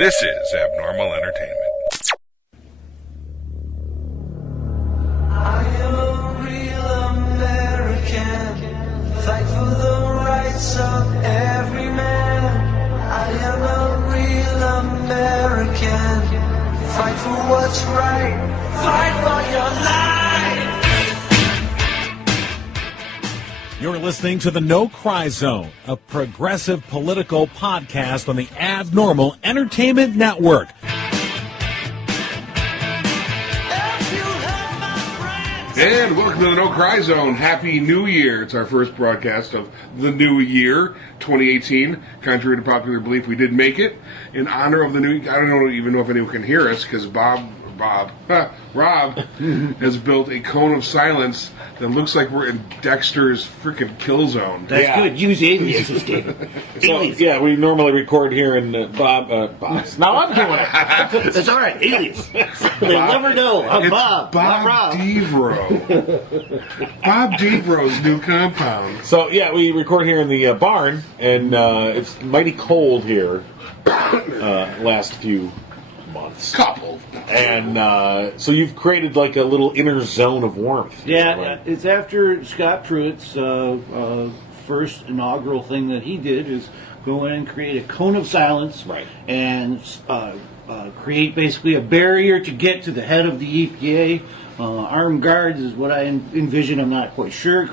This is Abnormal Entertainment. I am a real American, fight for the rights of every man. I am a real American, fight for what's right, fight for your life. You're listening to the No Cry Zone, a progressive political podcast on the Abnormal Entertainment Network. And welcome to the No Cry Zone. Happy New Year. It's our first broadcast of the new year, 2018. Contrary to popular belief, we did make it. In honor of the new year, I don't even know if anyone can hear us because Rob has built a cone of silence that looks like we're in Dexter's freaking kill zone. That's good. Use aliases, David. Yeah, we normally record here in Bob's. Now I'm doing it. That's all right. Alias. They'll never know. I'm It's Bob. I'm Rob. Devro. Bob Devro's new compound. So, yeah, we record here in the barn, and it's mighty cold here last few months. Couple. And so you've created like a little inner zone of warmth. Yeah, it's after Scott Pruitt's first inaugural thing that he did is go in and create a cone of silence, Right. and create basically a barrier to get to the head of the EPA. Armed guards is what I envision. I'm not quite sure. It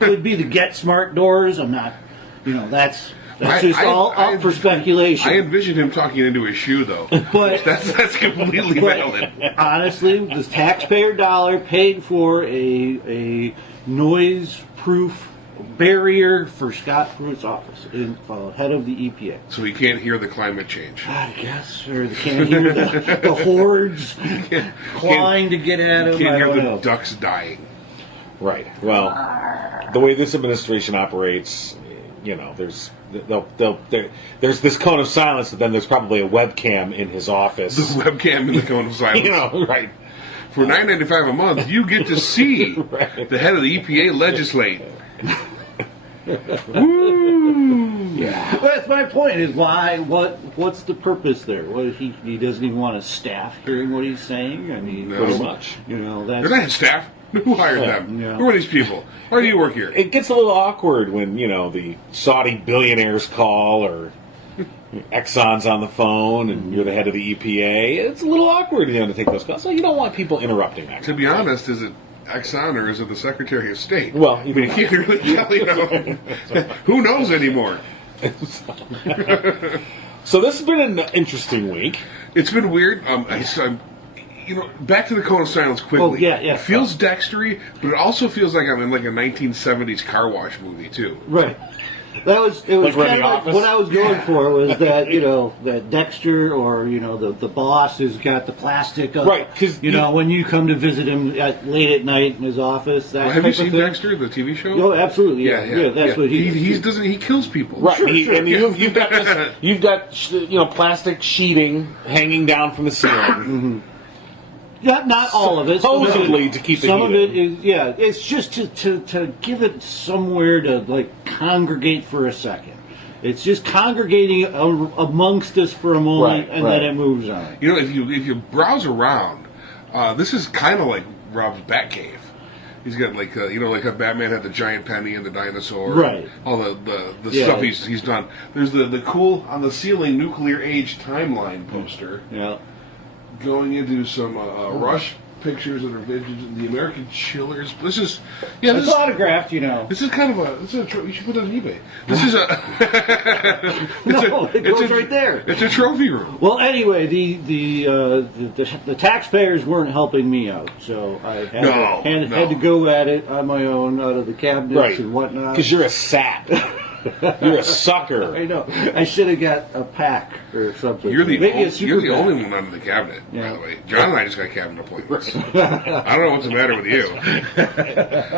could be the Get Smart doors. I'm not. That's just all up for speculation. I envisioned him talking into his shoe, though. But that's completely valid. Honestly, the taxpayer dollar paid for a noise-proof barrier for Scott Pruitt's office, head of the EPA. So he can't hear the climate change. I guess, or they can't hear the hordes clawing to get at him. Can't I hear don't the know. ducks dying. Right. Well, the way this administration operates, there's this cone of silence, but then there's probably a webcam in his office. The webcam in the cone of silence. Right. For $9.95 a month, you get to see the head of the EPA legislate. Woo! Yeah. Well, that's my point. Is what's the purpose there? What he doesn't even want his staff hearing what he's saying. I mean, No. Pretty much. that's They're not his staff. Who hired them? Yeah. Who are these people? Why do you work here? It gets a little awkward when, the Saudi billionaires call or Exxon's on the phone and you're the head of the EPA. It's a little awkward, to take those calls. So you don't want people interrupting that. To be honest, is it Exxon or is it the Secretary of State? Well, I mean, you can't really tell, who knows anymore? So this has been an interesting week. It's been weird. Back to the cone of silence quickly. Oh, yeah. It feels Dextery, but it also feels like I'm in like a 1970s car wash movie too. Right. It was Like kind of Office? what I was going for was that that Dexter or the boss has got the plastic up, Right, 'cause when you come to visit him late at night in his office. That Have type you of seen thing. Dexter, the TV show? Oh, absolutely. Yeah. That's what he kills people. Right, Sure. and you've got this, plastic sheeting hanging down from the ceiling. Not all of it. Supposedly to keep the some of heat it is it's just to give it somewhere to congregate for a second. It's just congregating amongst us for a moment, Right, and then it moves on. If you browse around, this is kind of like Rob's Batcave. He's got like how Batman had the giant penny and the dinosaur, Right? All the stuff he's done. There's the cool on the ceiling nuclear age timeline poster. Yeah. Going into some Rush pictures that are vintage, the American Chillers. This is It's autographed, This is kind of you should put it on eBay. This is it goes right there. It's a trophy room. Well, anyway, the taxpayers weren't helping me out, so I had to go at it on my own out of the cabinets and whatnot. Because you're a sap. You're a sucker. I know. I should have got a pack or something. You're the Super pack. only one under the cabinet, by the way. John and I just got cabinet appointments. I don't know what's the matter with you.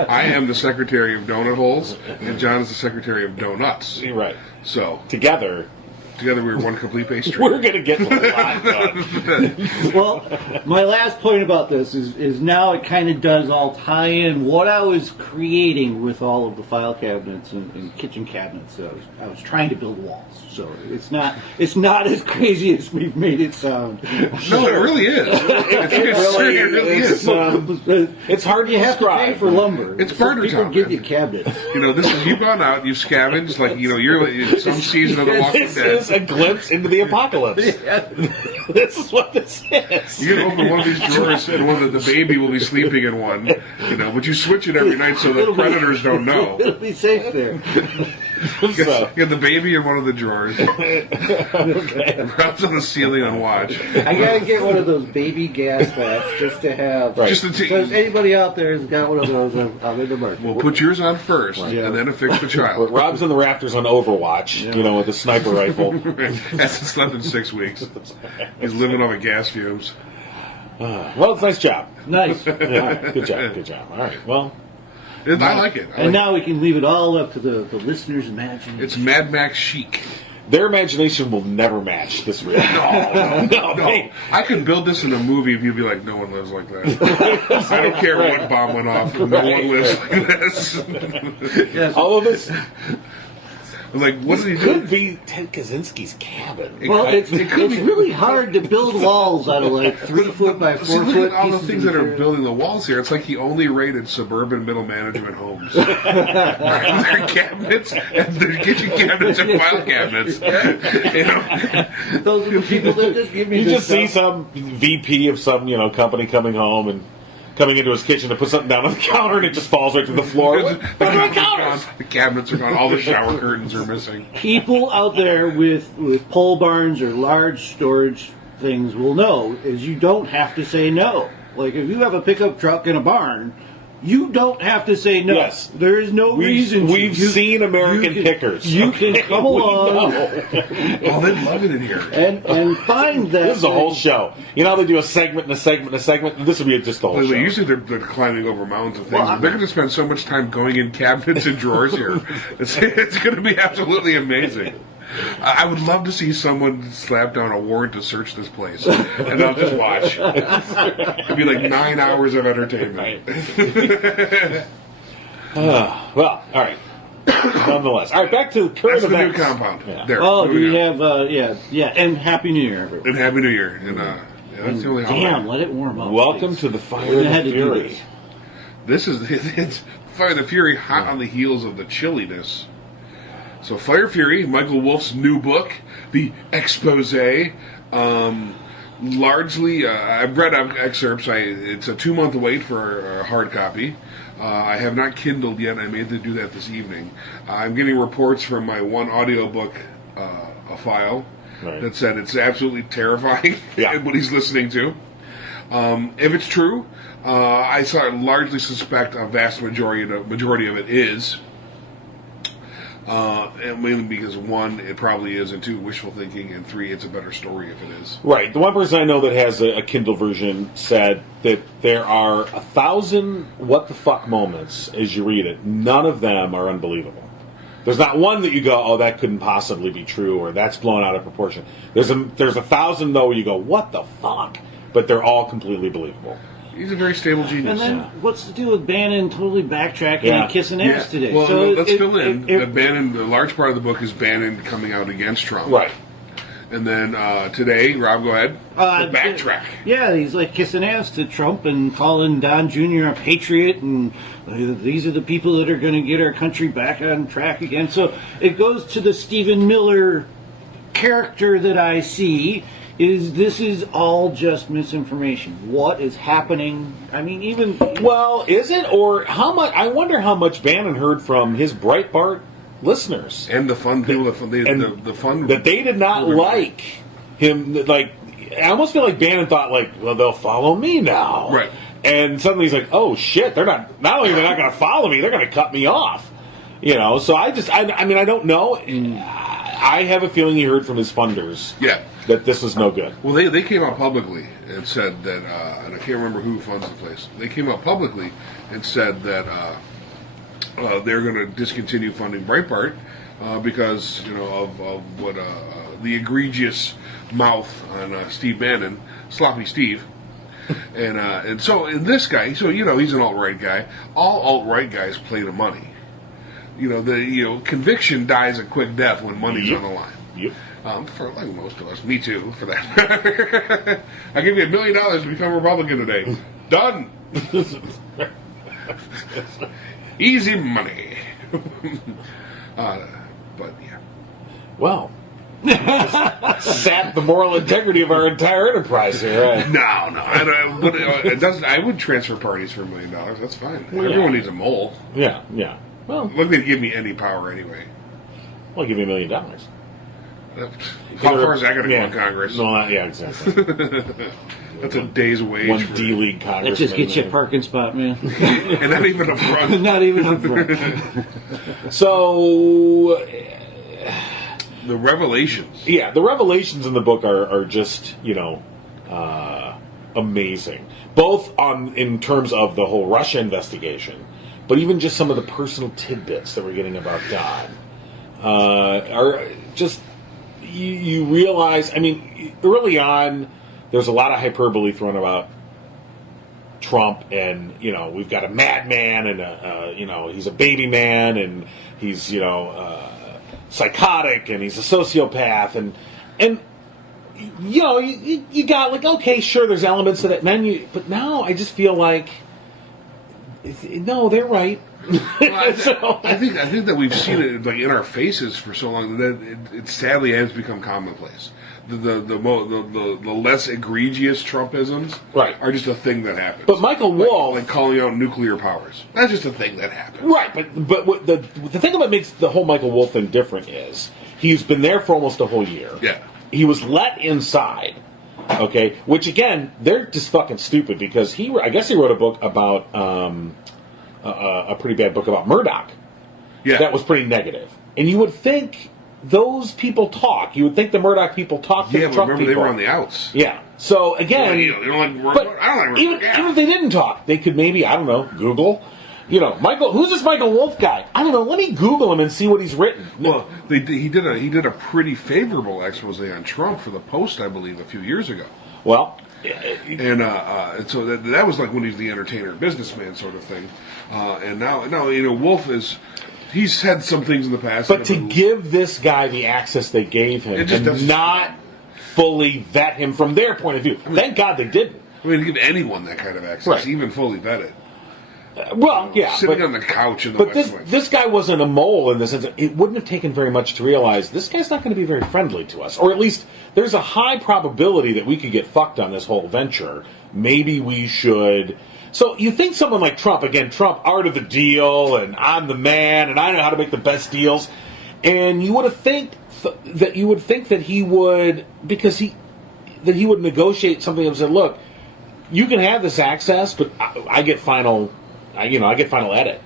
I am the secretary of donut holes, and John is the secretary of donuts. Right. So together, Together we were one complete pastry. We're going to get a lot done. Well, my last point about this is now it kind of does all tie in what I was creating with all of the file cabinets and kitchen cabinets. I was trying to build walls, so it's not as crazy as we've made it sound. No, it really is. It really is. It's hard to You have to describe. pay for lumber. It's barter People time, give man. you cabinets. You know, this is you've gone out, you've scavenged, like you're in some season of The Walking This Dead. is a glimpse into the apocalypse. This is what this is. You can open one of these drawers, and one of the baby will be sleeping in one. But you switch it every night so the predators don't know. It'll be safe there. Get the baby in one of the drawers. Props on the ceiling on watch. I gotta get one of those baby gas masks just to have. Right. Just So if anybody out there has got one of those, I'm in the market. We'll put yours on first, and then affix the child. Rob's in the rafters on Overwatch, with a sniper rifle. Hasn't slept in 6 weeks. He's living off of gas fumes. Well, it's a nice job. Nice. Yeah, good job. All right, well, I like it. And now we can leave it all up to the listeners' imagination. It's Mad Max chic. their imagination will never match this reality. No. I could build this in a movie and you'd be like, no one lives like that. I don't care what bomb went off. No one lives like this. Yes. All of this Like, what did he do? could be Ted Kaczynski's cabin. Well, it's really hard to build walls out of like 3 foot by 4 See, look foot at all the pieces things of that are material. building the walls here. It's like he only rated suburban middle management homes. Right? Their cabinets, and their kitchen cabinets and file cabinets. You know? Those are the people that just give me You this just see stuff. some VP of some company coming home and coming into his kitchen to put something down on the counter and it just falls right to the floor. What are my counters? The cabinets are gone. All the shower curtains are missing. People out there with pole barns or large storage things will know is you don't have to say no. Like if you have a pickup truck in a barn, you don't have to say no. Yes. There is no reason to. We've seen American Pickers. You can come along Oh, they'd love it in here. and find that. This is a whole show. You know how they do a segment and a segment and a segment? This would be just the whole show. Usually they're climbing over mountains and things. Well, They're going to spend so much time going in cabinets and drawers here. It's going to be absolutely amazing. I would love to see someone slap down a warrant to search this place, and I'll just watch. It'd be like 9 hours of entertainment. Well, all right. Nonetheless. All right, back to current That's the new events. compound. Yeah. There. Oh, there do we we go. have? And Happy New Year, everyone. And Happy New Year. And that's the only holiday. Damn, let it warm up. Welcome please. to the Fire We're and gonna have the to do Fury. this. It's Fire the Fury hot on the heels of the chilliness. So Fire Fury, Michael Wolff's new book, the expose. Largely, I've read excerpts. It's a 2-month wait for a hard copy. I have not Kindled yet. I made to do that this evening. I'm getting reports from my one audiobook a file Right. that said it's absolutely terrifying Yeah. what he's listening to. If it's true, I largely suspect a vast majority of it is. And mainly because 1, it probably is, and 2, wishful thinking, and 3, it's a better story if it is. Right. The one person I know that has a Kindle version said that there are 1,000 what the fuck moments as you read it. None of them are unbelievable. There's not one that you go, oh, that couldn't possibly be true, or that's blown out of proportion. There's 1,000 though where you go, what the fuck? But they're all completely believable. He's a very stable genius. And then, what's the deal with Bannon totally backtracking Yeah. and kissing ass today? Well, So let's fill in. it- Bannon, the large part of the book is Bannon coming out against Trump. Right. And then today, Rob, go ahead. The backtrack. Yeah, he's like kissing ass to Trump and calling Don Jr. a patriot, and these are the people that are going to get our country back on track again. So it goes to the Stephen Miller character that I see. This is all just misinformation. What is happening? I mean, even Well, is it? Or how much? I wonder how much Bannon heard from his Breitbart listeners. And the fun people, the fun That they did not like him. Like, I almost feel like Bannon thought, like, well, they'll follow me now. Right. And suddenly he's like, oh, shit, they're not only are they not going to follow me, they're going to cut me off. So I mean, I don't know. I have a feeling he heard from his funders that this is no good. Well, they came out publicly and said that, and I can't remember who funds the place. They came out publicly and said that they're going to discontinue funding Breitbart because of what the egregious mouth on Steve Bannon, Sloppy Steve. And so in this guy, so he's an alt-right guy. All alt-right guys play to money. Conviction dies a quick death when money's on the line. Yep. For like most of us, me too, for that. I give you $1 million to become a Republican today. Done. Easy money. But yeah. Well, sap the moral integrity of our entire enterprise here. Right? No, it doesn't. I would transfer parties for $1 million. That's fine. Well, Everyone needs a mole. Yeah. Well, Look, they'd give me any power anyway. I'll give you $1 million. How far is that going to go in Congress? No, exactly. That's a day's wage. One for D-League congressman. That just gets you a parking spot, man. and not even up front. Not even up front. So, The revelations. yeah, the revelations in the book are just, amazing. Both in terms of the whole Russia investigation, but even just some of the personal tidbits that we're getting about Don are just, you realize, I mean, early on, there's a lot of hyperbole thrown about Trump, and we've got a madman, and he's a baby man, and he's psychotic, and he's a sociopath, and you got like, okay, sure, there's elements of that, but now I just feel like no, they're right. Well, I think that we've seen it like in our faces for so long that it sadly has become commonplace. The less egregious Trumpisms are just a thing that happens. But Michael Wolff, like calling out nuclear powers, that's just a thing that happens. Right, but what the thing that makes the whole Michael Wolff thing different is he's been there for almost a whole year. Yeah, he was let inside. Okay, which again, they're just fucking stupid because I guess he wrote a book about a pretty bad book about Murdoch. Yeah, that was pretty negative, and you would think. Those people talk. You would think the Murdoch people talk to the Trump remember people. They were on the outs. Yeah. So again, even if they didn't talk, they could maybe, I don't know, Google. Michael, who's this Michael Wolff guy? I don't know. Let me Google him and see what he's written. Well, he did a pretty favorable expose on Trump for the Post, I believe, a few years ago. Well, and so that was like when he's the entertainer, businessman sort of thing. And now Wolff is. He's had some things in the past. But to give this guy the access they gave him and not fully vet him from their point of view. Thank God they didn't. I mean, to give anyone that kind of access, even fully vetted. Sitting on the couch in the But West Wing. this guy wasn't a mole in the sense that it wouldn't have taken very much to realize this guy's not going to be very friendly to us. Or at least there's a high probability that we could get fucked on this whole venture. Maybe we should... So you think someone like Trump, again, Trump, art of the deal, and I'm the man, and I know how to make the best deals, and you would have that he would, because that he would negotiate something and say, look, you can have this access, but I get final edit.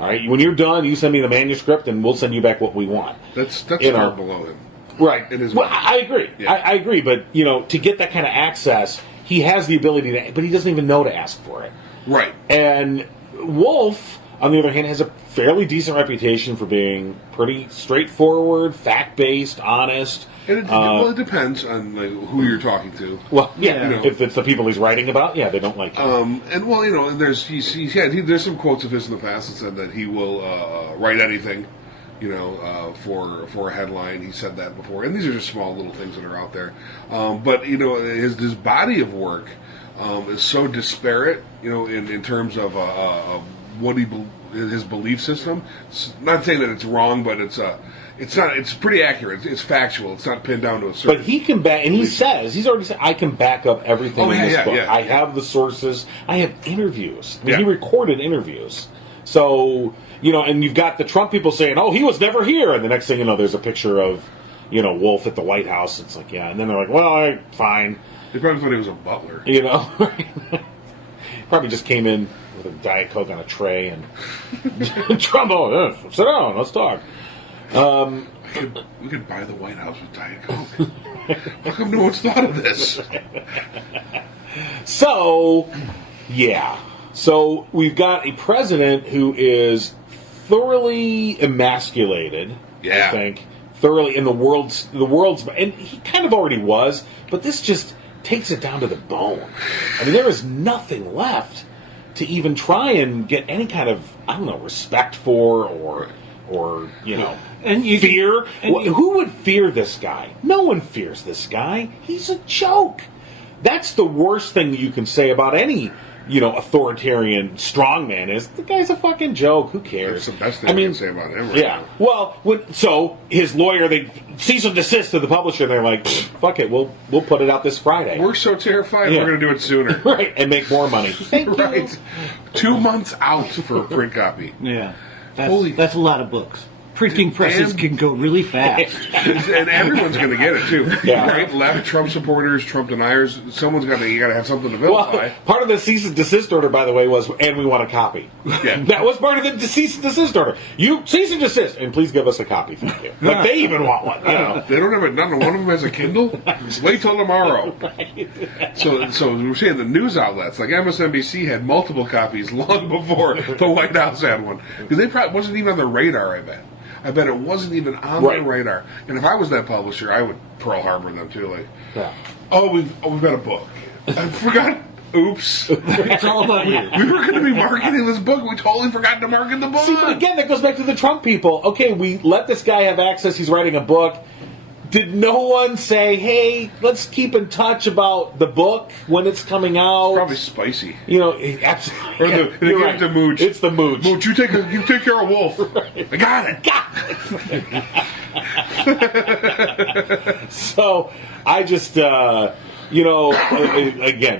All right, when you're done, you send me the manuscript, and we'll send you back what we want. That's far below him, right? Well, I agree. Yeah. I agree, but to get that kind of access. He has the ability to, but he doesn't even know to ask for it. Right. And Wolff, on the other hand, has a fairly decent reputation for being pretty straightforward, fact-based, honest. And it depends on who you're talking to. Well, yeah. If it's the people he's writing about, they don't like him. There's some quotes of his in the past that said that he will write anything. For a headline. He said that before. And these are just small little things that are out there. But, his body of work is so disparate, in terms of what his belief system. It's not saying that it's wrong, but it's pretty accurate. It's factual. It's not pinned down to a certain... But he can back, and he's already said, I can back up everything in this book. I have the sources. I have interviews. He recorded interviews. So... and you've got the Trump people saying, "Oh, he was never here," and the next thing you know, there's a picture of, Wolff at the White House. It's like, and then they're like, "Well, fine." They probably thought he was a butler. Probably just came in with a Diet Coke on a tray and Trump, sit down, let's talk. We could buy the White House with Diet Coke. How come no one's thought of this? So, So we've got a president who is thoroughly emasculated Yeah. I think, thoroughly in the world's, and he kind of already was, but this just takes it down to the bone. I mean, there is nothing left to even try and get any kind of, I don't know, respect for or fear. Who would fear this guy? No one fears this guy. He's a joke. That's the worst thing you can say about any, authoritarian strongman is the guy's a fucking joke. Who cares? That's the best thing you can say about him right now. Well, so his lawyer, they cease and desist to the publisher, and they're like, fuck it, we'll put it out this Friday. We're so terrified, we're going to do it sooner. Right, and make more money. Thank you. 2 months out for a print copy. Yeah. That's a lot of books. Printing presses can go really fast. And everyone's going to get it, too. Yeah. Right? Left Trump supporters, Trump deniers, you got to have something to vilify. Well, part of the cease and desist order, by the way, was, and we want a copy. Yeah. That was part of the cease and desist order. You cease and desist, and please give us a copy, thank you. Like, they even want one, They don't have it. None of them has a Kindle. Just wait till tomorrow. So we're saying the news outlets, like MSNBC, had multiple copies long before the White House had one. Because they probably wasn't even on the radar, I bet it wasn't even on their radar. And if I was that publisher, I would Pearl Harbor them too. Like, we've got a book. I forgot. Oops. It's all about you. We were going to be marketing this book. We totally forgot to market the book. See, but again, that goes back to the Trump people. Okay, we let this guy have access. He's writing a book. Did no one say, hey, let's keep in touch about the book when it's coming out? It's probably spicy. Absolutely. Or they give it to Mooch. It's the Mooch. Mooch, you take care of Wolf. Right. I got it. So, I just, again,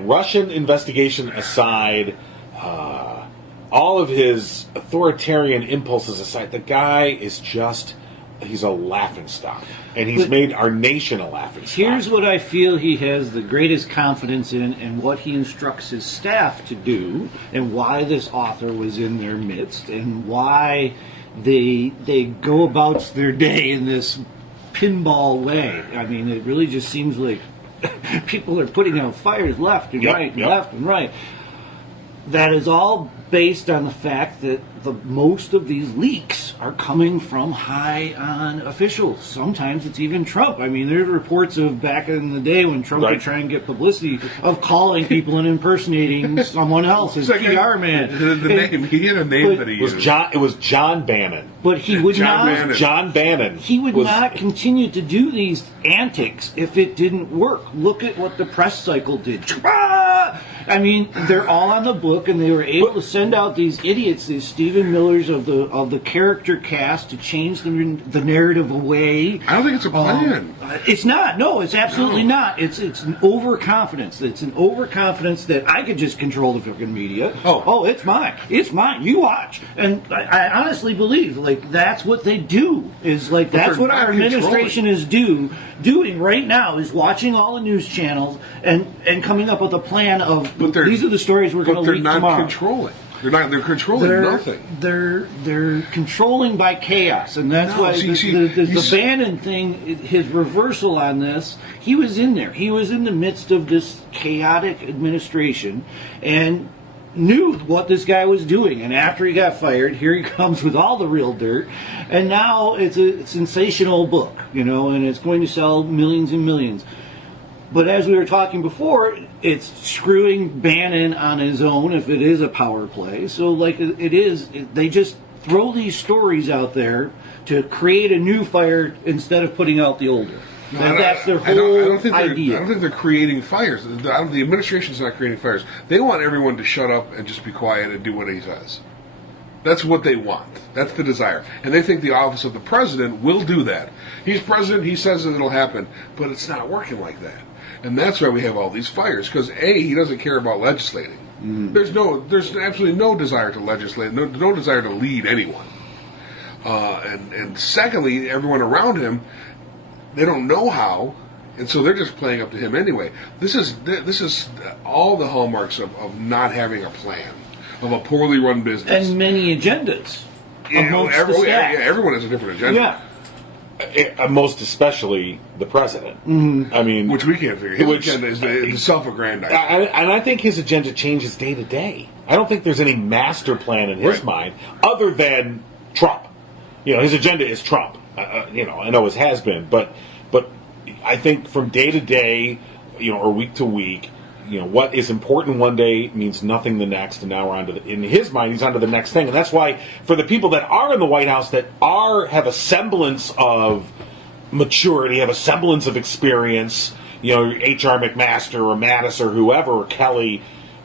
Russian investigation aside, all of his authoritarian impulses aside, the guy is he's a laughingstock. And he's made our nation a laughingstock. Here's what I feel he has the greatest confidence in, and what he instructs his staff to do, and why this author was in their midst, and why they go about their day in this pinball way. I mean, it really just seems like people are putting out fires left and right and left and right. That is all based on the fact that most of these leaks are coming from high-on officials. Sometimes it's even Trump. I mean, there's reports of back in the day when Trump would try and get publicity of calling people and impersonating someone else, his PR man. The name, he had a name that he used. It was John Bannon. But he would John Bannon. He would not continue to do these antics if it didn't work. Look at what the press cycle did. I mean, they're all on the book, and they were able to send out these idiots, these Stephen Millers of the character cast, to change the narrative away. I don't think it's a plan. It's not. No, it's absolutely not. It's an overconfidence. It's an overconfidence that I could just control the fucking media. Oh, it's mine. It's mine. You watch. And I honestly believe, like, that's what they do. Is like that's what our administration is doing right now, is watching all the news channels and coming up with a plan of these are the stories we're going to leak tomorrow. But they're not controlling. They're controlling nothing. They're controlling by chaos, and that's why the Bannon thing, his reversal on this, he was in there. He was in the midst of this chaotic administration, and knew what this guy was doing. And after he got fired, here he comes with all the real dirt, and now it's a sensational book, and it's going to sell millions and millions. But as we were talking before, it's screwing Bannon on his own if it is a power play. So, like it is, they just throw these stories out there to create a new fire instead of putting out the old one. That's their whole idea. I don't think they're creating fires. The administration's not creating fires. They want everyone to shut up and just be quiet and do what he says. That's what they want. That's the desire. And they think the office of the president will do that. He's president, he says that it'll happen, but it's not working like that. And that's why we have all these fires, because he doesn't care about legislating. There's absolutely no desire to legislate, no desire to lead anyone. And secondly, everyone around him, they don't know how, and so they're just playing up to him anyway. This is all the hallmarks of not having a plan, of a poorly run business, and many agendas. Amongst the staff. Everyone has a different agenda. Yeah. Most especially the president. I mean, which we can't figure. His agenda is self-aggrandizing, and I think his agenda changes day to day. I don't think there's any master plan in his mind other than Trump. His agenda is Trump. I know his has been, but I think from day to day, or week to week, what is important one day means nothing the next, and now we're on to in his mind, he's on to the next thing. And that's why, for the people that are in the White House that have a semblance of maturity, have a semblance of experience, H.R. McMaster or Mattis or whoever, or Kelly,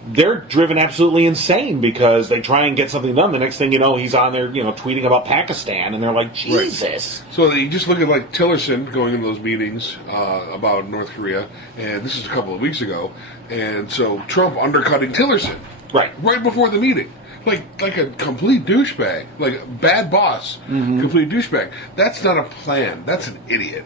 they're driven absolutely insane because they try and get something done. The next thing you know, he's on there, tweeting about Pakistan, and they're like, Jesus. Right. So you just look at like Tillerson going into those meetings about North Korea, and this is a couple of weeks ago, and so Trump undercutting Tillerson right before the meeting. Like a complete douchebag, like a bad boss, complete douchebag. That's not a plan. That's an idiot.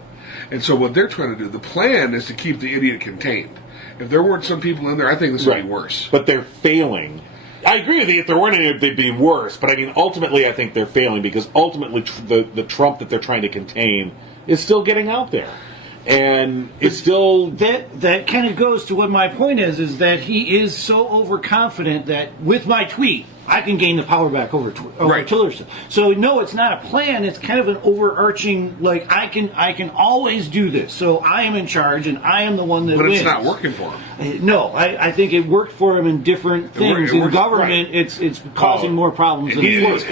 And so what they're trying to do, the plan is to keep the idiot contained. If there weren't some people in there, I think this would be worse. But they're failing. I agree with you. If there weren't any, they'd be worse. But I mean, ultimately, I think they're failing because ultimately the Trump that they're trying to contain is still getting out there. And it's still... That kind of goes to what my point is that he is so overconfident that with my tweet, I can gain the power back over Tillerson. So no, it's not a plan. It's kind of an overarching, like, I can always do this. So I am in charge, and I am the one that wins. But it's not working for him. No, I think it worked for him in different things. In government, it's causing more problems than it works.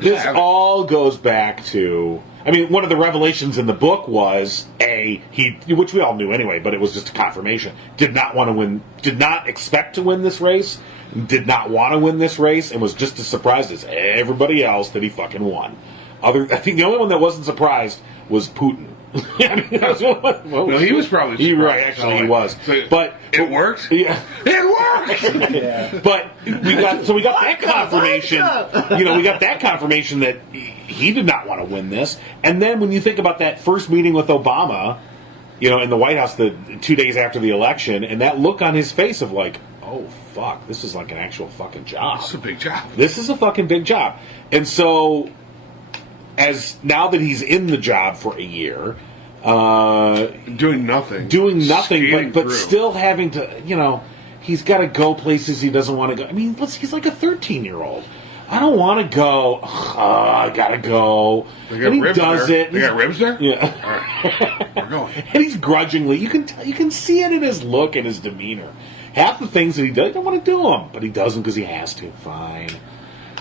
This all goes back to... I mean, one of the revelations in the book was, which we all knew anyway, but it was just a confirmation, did not expect to win this race, did not want to win this race, and was just as surprised as everybody else that he fucking won. I think the only one that wasn't surprised was Putin. I mean, that was no, he was probably surprised. Right, actually, he was. But it worked? Yeah. It worked! Yeah. But we got that confirmation. We got that confirmation that he did not want to win this. And then when you think about that first meeting with Obama, in the White House 2 days after the election, and that look on his face of like, oh, fuck, this is like an actual fucking job. This is a big job. This is a fucking big job. And so... now that he's in the job for a year, doing nothing, but still having to, he's got to go places he doesn't want to go. I mean, he's like a 13-year-old. I don't want to go. I gotta go. And he does it. They got ribs there. Yeah, all right. We're going. And he's grudgingly. You can see it in his look and his demeanor. Half the things that he does, he don't want to do them, but he does them because he has to. Fine.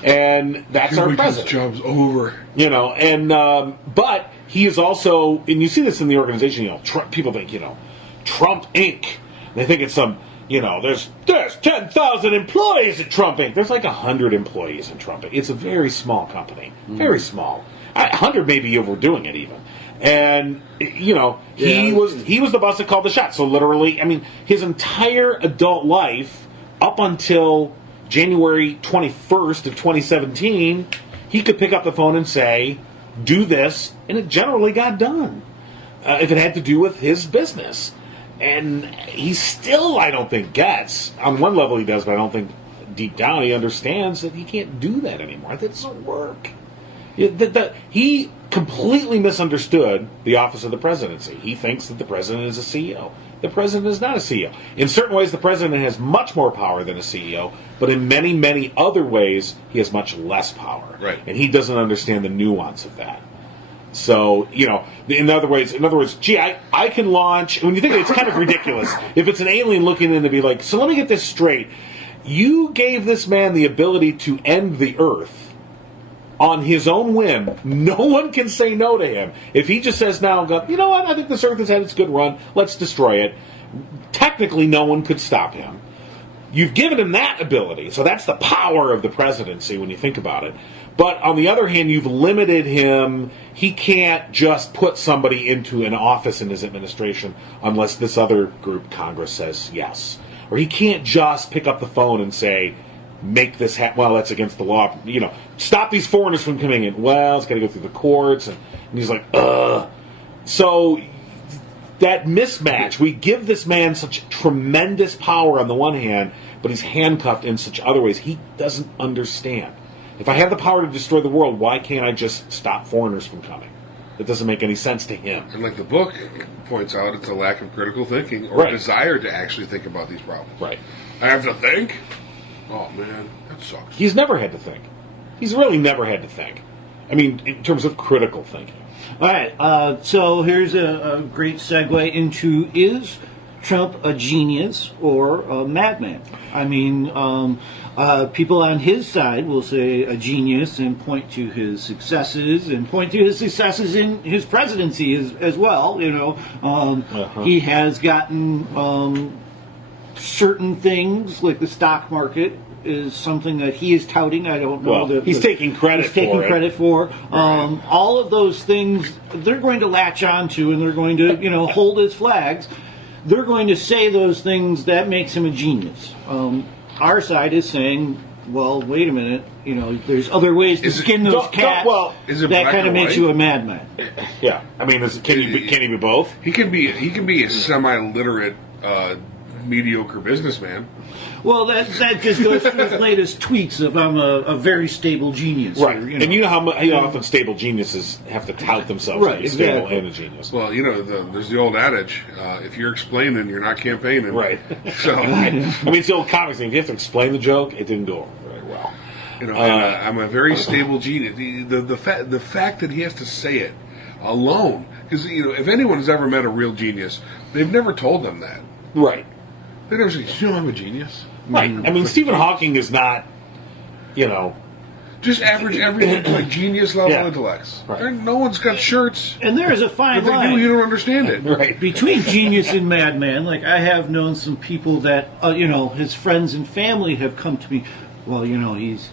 And that's our president. This job's over. But he is also, and you see this in the organization, people think, Trump Inc. They think it's some, there's 10,000 employees at Trump Inc. There's like 100 employees in Trump Inc. It's a very small company. Very small. 100 maybe overdoing it even. And, he was the boss that called the shots. So literally, I mean, his entire adult life up until January 21st of 2017, he could pick up the phone and say, do this, and it generally got done. If it had to do with his business. And he still, I don't think, gets. On one level he does, but I don't think deep down he understands that he can't do that anymore. That doesn't work. He completely misunderstood the office of the presidency. He thinks that the president is a CEO. The president is not a CEO. In certain ways, the president has much more power than a CEO, but in many, many other ways, he has much less power. Right. And he doesn't understand the nuance of that. So, in other words, gee, I can launch... When you think of it, it's kind of ridiculous. If it's an alien looking in to be like, so let me get this straight. You gave this man the ability to end the Earth on his own whim. No one can say no to him. If he just says now, you know what, I think this Earth has had its good run, let's destroy it. Technically, no one could stop him. You've given him that ability, so that's the power of the presidency when you think about it. But on the other hand, you've limited him. He can't just put somebody into an office in his administration unless this other group, Congress, says yes. Or he can't just pick up the phone and say, make this happen. Well, that's against the law. Stop these foreigners from coming in. Well, it's got to go through the courts. And he's like, ugh. So that mismatch, we give this man such tremendous power on the one hand, but he's handcuffed in such other ways. He doesn't understand. If I have the power to destroy the world, why can't I just stop foreigners from coming? That doesn't make any sense to him. And like the book points out, it's a lack of critical thinking or desire to actually think about these problems. Right. I have to think? Oh, man, that sucks. He's never had to think. He's really never had to think. I mean, in terms of critical thinking. All right, so here's a great segue into, is Trump a genius or a madman? I mean, people on his side will say a genius and point to his successes and point to his successes in his presidency as well. You know, he has gotten certain things like the stock market is something that he is touting. I don't know. Well, he's taking credit for. Right. All of those things they're going to latch onto, and they're going to, you know, hold his flags. They're going to say those things that makes him a genius. Our side is saying, well, wait a minute. You know, there's other ways to skin those cats. That kind of makes you a madman. Yeah, I mean, can he be both? He can be a semi-literate, mediocre businessman. Well, that just goes through his latest tweets of I'm a very stable genius. Right. Or, you know. And you know how often stable geniuses have to tout themselves to be stable and a genius. Well, you know, there's the old adage, if you're explaining, you're not campaigning. Right. So, I mean, it's the old comics thing. If you have to explain the joke, it didn't go over very well. You know, I'm a very stable genius. The fact that he has to say it alone, because, you know, if anyone has ever met a real genius, they've never told them that. Right. They never say, you know, I'm a genius. Right. I mean, Stephen Hawking is not, you know, just average, like genius level intellects. Right. No one's got shirts. And there is a fine line. But you don't understand it. Right. Between genius and madman. Like, I have known some people that, you know, his friends and family have come to me. Well, you know, he's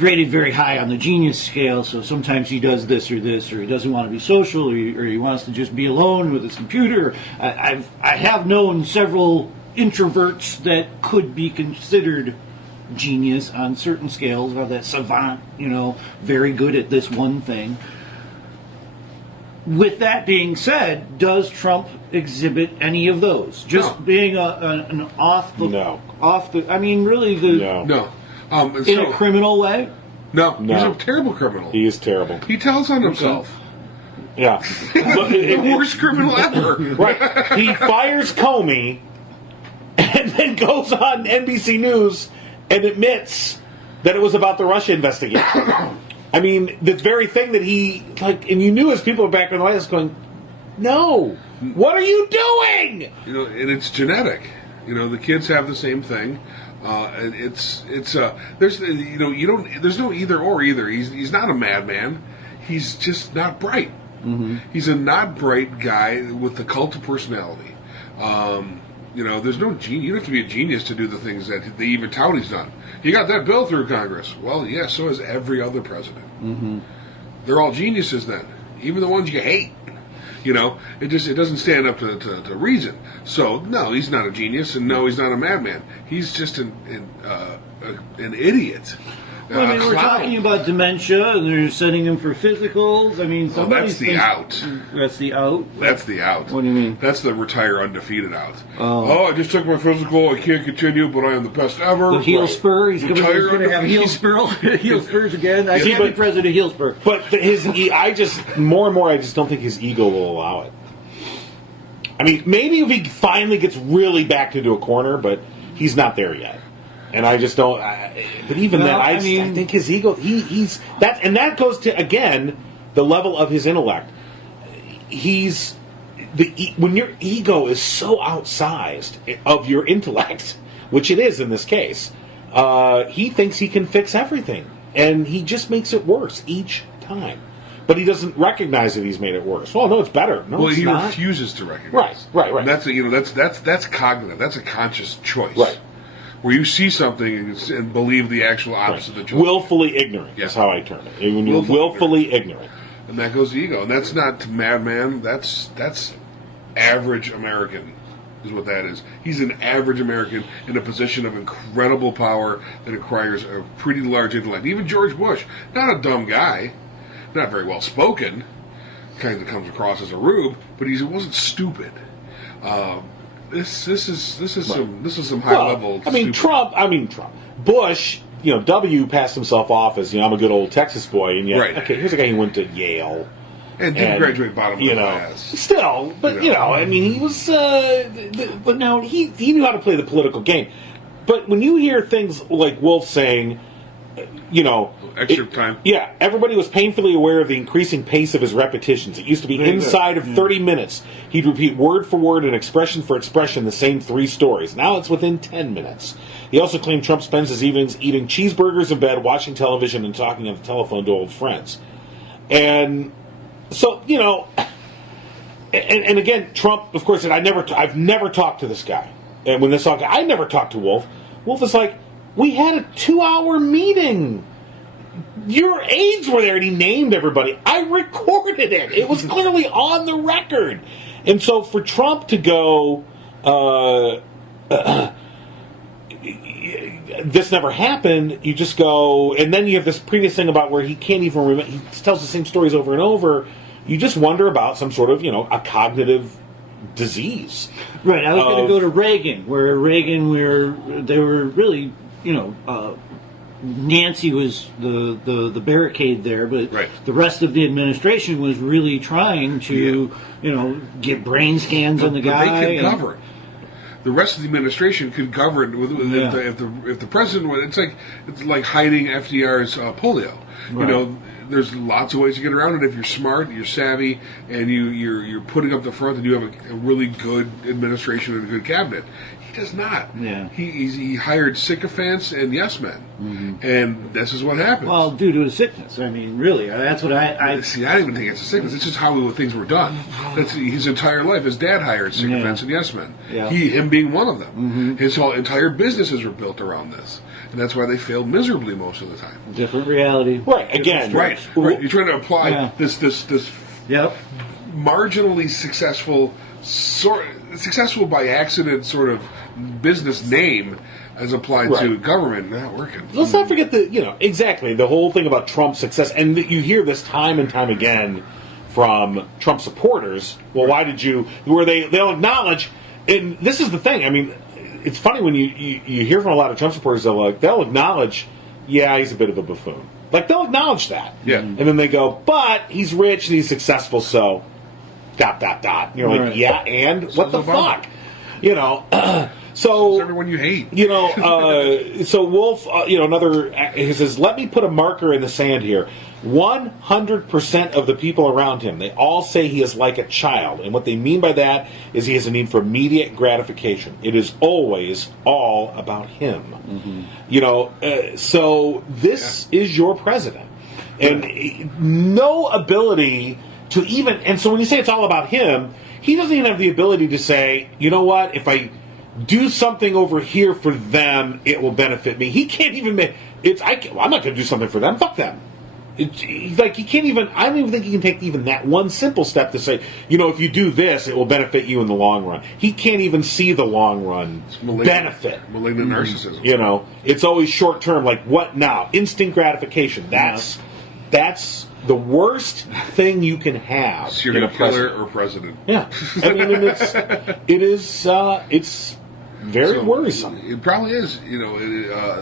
rated very high on the genius scale, so sometimes he does this, or he doesn't want to be social, or he wants to just be alone with his computer. I have known several introverts that could be considered genius on certain scales, or that savant, you know, very good at this one thing. With that being said, does Trump exhibit any of those? Just being an off the. I mean, really No. In a criminal way? No, he's a terrible criminal. He is terrible. He tells on himself. Yeah. The worst criminal ever. Right. He fires Comey and then goes on NBC News and admits that it was about the Russia investigation. I mean, the very thing that he, like, and you knew as people were back in the White House going, no, what are you doing? You know, and it's genetic. You know, the kids have the same thing. There's no either or either. He's not a madman. He's just not bright. Mm-hmm. He's a not bright guy with the cult of personality. You know, there's no genius. You don't have to be a genius to do the things that they even tout he's done. You got that bill through Congress. Well, yeah, so is every other president. Mm-hmm. They're all geniuses then, even the ones you hate. You know, it doesn't stand up to reason. So no, he's not a genius, and no, he's not a madman. He's just an idiot. Well, I mean, we're talking about dementia, and they're sending him for physicals. I mean, that's the out. That's the out? That's the out. What do you mean? That's the retire undefeated out. Oh, I just took my physical. I can't continue, but I am the best ever. The heel spur. He's going to have heel spurs again. I can't be president heel spur. But I just don't think his ego will allow it. I mean, maybe if he finally gets really backed into a corner, but he's not there yet. And I just don't. But even then, I think his ego. He's that, and that goes to again the level of his intellect. When your ego is so outsized of your intellect, which it is in this case, he thinks he can fix everything, and he just makes it worse each time. But he doesn't recognize that he's made it worse. Well, no, it's better. No, it's not. He refuses to recognize. Right. And that's cognitive. That's a conscious choice. Right. Where you see something and believe the actual opposite that you willfully ignorant. That's how I term it. When you're willfully ignorant. And that goes to ego. And that's not madman. That's average American is what that is. He's an average American in a position of incredible power that requires a pretty large intellect. Even George Bush, not a dumb guy, not very well spoken, kind of comes across as a rube, but he wasn't stupid. This is some high level. I mean, Trump. Bush. You know, W passed himself off as I'm a good old Texas boy, and yet okay, here's a guy who went to Yale and didn't graduate bottom of the class. Still, but I mean, he was. But now he knew how to play the political game. But when you hear things like Wolff saying, Extra time. Yeah, everybody was painfully aware of the increasing pace of his repetitions. It used to be inside of 30 minutes. He'd repeat word for word and expression for expression the same 3 stories. Now it's within 10 minutes. He also claimed Trump spends his evenings eating cheeseburgers in bed, watching television, and talking on the telephone to old friends. And so, and again, Trump, of course, said, I've never talked to this guy. And when this all got, I never talked to Wolfe. Wolfe is like, we had a 2-hour meeting. Your aides were there, and he named everybody. I recorded it. It was clearly on the record. And so for Trump to go, this never happened, you just go, and then you have this previous thing about where he can't even remember, he tells the same stories over and over. You just wonder about some sort of, a cognitive disease. Right. I was going to go to Reagan, where they were really, Nancy was the barricade there, but the rest of the administration was really trying to, get brain scans on the guy. But they could govern. The rest of the administration could govern if the president. It's like hiding FDR's polio. Right. There's lots of ways to get around it if you're smart, you're savvy, and you're putting up the front, and you have a really good administration and a good cabinet. He does not. Yeah. He hired sycophants and yes men, and this is what happened. Well, due to a sickness. I mean, really, that's what I see. I don't even think it's a sickness. It's just how things were done. That's his entire life. His dad hired sycophants and yes men. Yeah. Him being one of them. His whole entire businesses were built around this, and that's why they failed miserably most of the time. Different reality. Right. Again. Right. You're trying to apply this marginally successful by accident sort of business name as applied to government. Not working. Let's not forget exactly the whole thing about Trump's success, and you hear this time and time again from Trump supporters. Well, why did you? Where they'll acknowledge, and this is the thing. I mean, it's funny when you hear from a lot of Trump supporters. They'll acknowledge, yeah, he's a bit of a buffoon. Like, they'll acknowledge that. Yeah. And then they go, but he's rich and he's successful, so ... And you're like, yeah, and what the fuck? So it's everyone you hate. So Wolfe, he says, let me put a marker in the sand here. 100% of the people around him, they all say he is like a child. And what they mean by that is he has a need for immediate gratification. It is always all about him. So this is your president. And no ability to even, and so when you say it's all about him, he doesn't even have the ability to say, you know what, if I do something over here for them, it will benefit me. He can't even make, I'm not going to do something for them, fuck them. He can't even, I don't even think he can take even that one simple step to say, if you do this, it will benefit you in the long run. He can't even see the long run benefit. Malignant narcissism. It's always short term, like what now? Instant gratification. That's the worst thing you can have. Serial killer or president. Yeah. I mean, it's very worrisome. It probably is.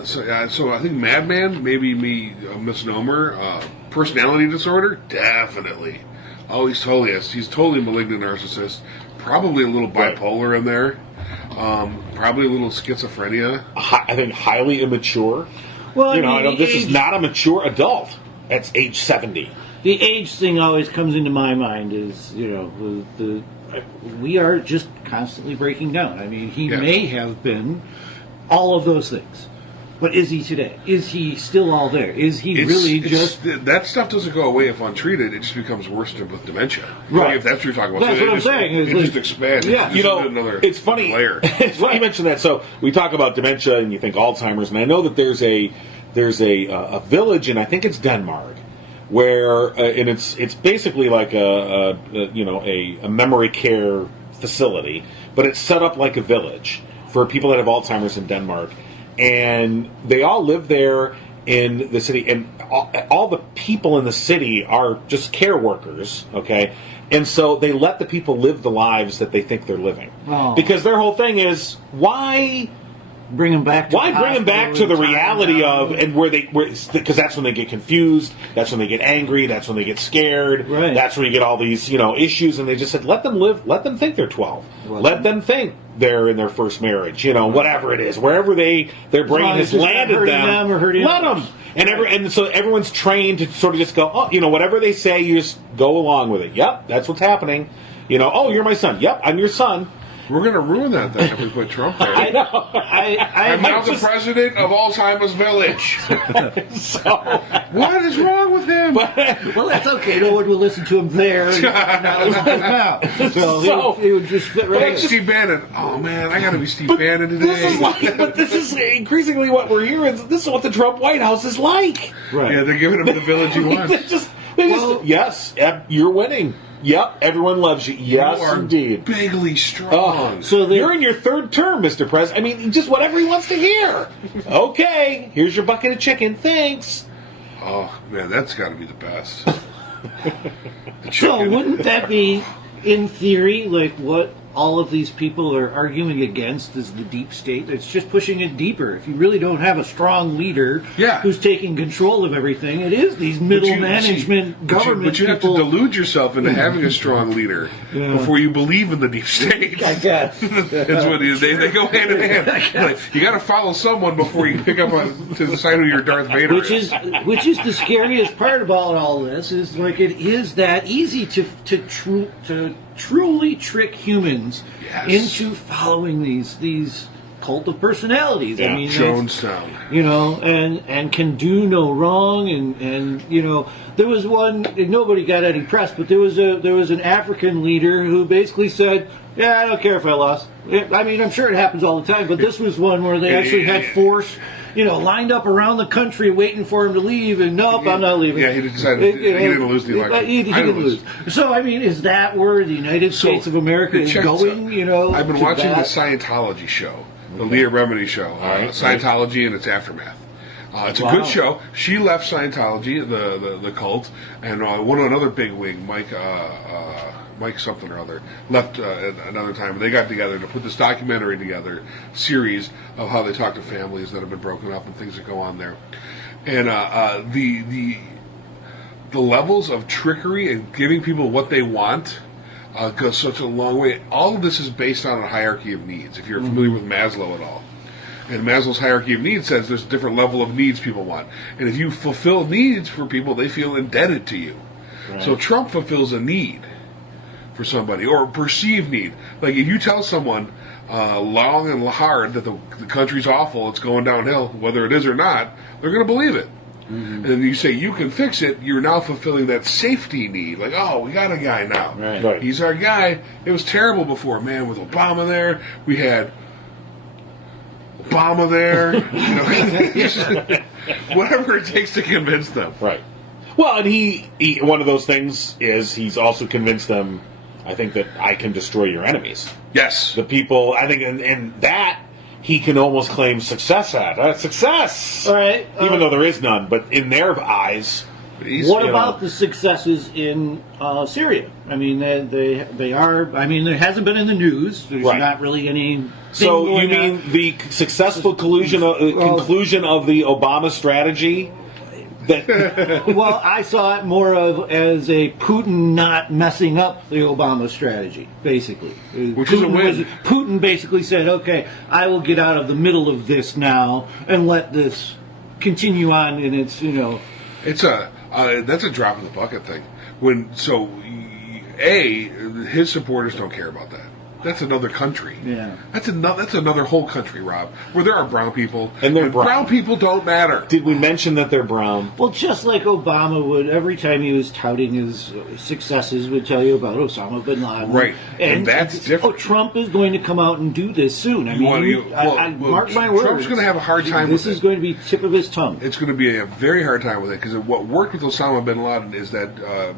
So I think madman, maybe a misnomer. Personality disorder, definitely. Oh, he's totally malignant narcissist. Probably a little bipolar in there. Probably a little schizophrenia. I think highly immature. Well, this is not a mature adult. That's age 70. The age thing always comes into my mind is, we are just constantly breaking down. I mean, he may have been all of those things. But is he today? Is he still all there? Is he that stuff doesn't go away if untreated. It just becomes worse with dementia. Right. If that's what you're talking about. That's what I'm saying. It just expands. Yeah. It's funny. Layer. It's funny you mention that. So we talk about dementia and you think Alzheimer's, and I know that there's a village, and I think it's Denmark, where and it's basically like a memory care facility, but it's set up like a village for people that have Alzheimer's in Denmark, and they all live there in the city, and all the people in the city are just care workers, okay? And so they let the people live the lives that they think they're living. Oh. Because their whole thing is, why bring them back to Why bring them back to the reality of, and because that's when they get confused, that's when they get angry, that's when they get scared, Right. that's when you get all these, issues, and they just said, let them live, let them think they're 12. Let them think they're in their first marriage, whatever it is, wherever their brain has landed them, or hurting let others. them. And so everyone's trained to sort of just go, whatever they say, you just go along with it. Yep, that's what's happening. Oh, you're my son. Yep, I'm your son. We're going to ruin that then if we put Trump there. I know. I'm now the president of Alzheimer's Village. So, What is wrong with him? Well, that's okay. No one will listen to him there. And not listen to him now. So he would just fit right Hey, in. Steve Bannon. Oh, man, I got to be Steve Bannon today. This is increasingly what we're hearing. This is what the Trump White House is like. Right. Yeah, they're giving him the village he wants. Yes, you're winning. Yep, everyone loves you. Yes, You are indeed. bigly strong. So You're in your third term, Mr. President. I mean, just whatever he wants to hear. Okay, here's your bucket of chicken. Thanks. Oh, man, that's got to be the best. The So chicken. wouldn't that be, in theory, like what all of these people are arguing against is the deep state? It's just pushing it deeper. If you really don't have a strong leader who's taking control of everything, it is these middle management government But you have to people. delude yourself into having a strong leader before you believe in the deep state. I guess. That's what they go hand in hand. Like, you got to follow someone before you pick up to decide who your Darth Vader Which is the scariest part about all this is like it is that easy to truly trick humans into following these cult of personalities. Yeah. I mean, Jonestown. and can do no wrong, and there was one. Nobody got any press, but there was an African leader who basically said, "Yeah, I don't care if I lost." I mean, I'm sure it happens all the time, but this was one where they actually had force. Lined up around the country waiting for him to leave, and nope, I'm not leaving. Yeah, he decided he didn't lose the election. He didn't lose. So, I mean, is that where the United States of America is going? I've been watching the Scientology show, the Leah Remini show, Scientology and its aftermath. It's a good show. She left Scientology, the cult, and one another big wig, Mike something or other, left another time. And they got together to put this documentary together, series of how they talk to families that have been broken up and things that go on there. And the levels of trickery and giving people what they want goes such a long way. All of this is based on a hierarchy of needs, if you're familiar with Maslow at all. And Maslow's hierarchy of needs says there's a different level of needs people want. And if you fulfill needs for people, they feel indebted to you. Right. So Trump fulfills a need for somebody, or a perceived need. Like if you tell someone long and hard that the country's awful, it's going downhill, whether it is or not, they're going to believe it. Mm-hmm. And then you say you can fix it, you're now fulfilling that safety need. Like, oh, we got a guy now. Right. He's our guy. It was terrible before, man, with Obama there. We had Obama there. Whatever it takes to convince them. Right. Well, and he one of those things is he's also convinced them, I think, that I can destroy your enemies. Yes. The people, I think, and that he can almost claim success at. Success! All right. Even though there is none, but in their eyes... What about the successes in Syria? I mean, they are... I mean, there hasn't been in the news. There's not really any... So you mean the successful conclusion of the Obama strategy... Well, I saw it more of as a Putin not messing up the Obama strategy, basically. Which is a win. Putin basically said, okay, I will get out of the middle of this now and let this continue on in its, It's that's a drop in the bucket thing. His supporters don't care about that. That's another country. Yeah. That's another whole country, Rob, where there are brown people. And they're brown. Brown people don't matter. Did we mention that they're brown? Well, just like Obama would, every time he was touting his successes, would tell you about Osama bin Laden. Right. And that's different. Trump is going to come out and do this soon. I mean, mark my words. Trump's going to have a hard time with this. This is going to be tip of his tongue. It's going to be a very hard time with it, because what worked with Osama bin Laden is that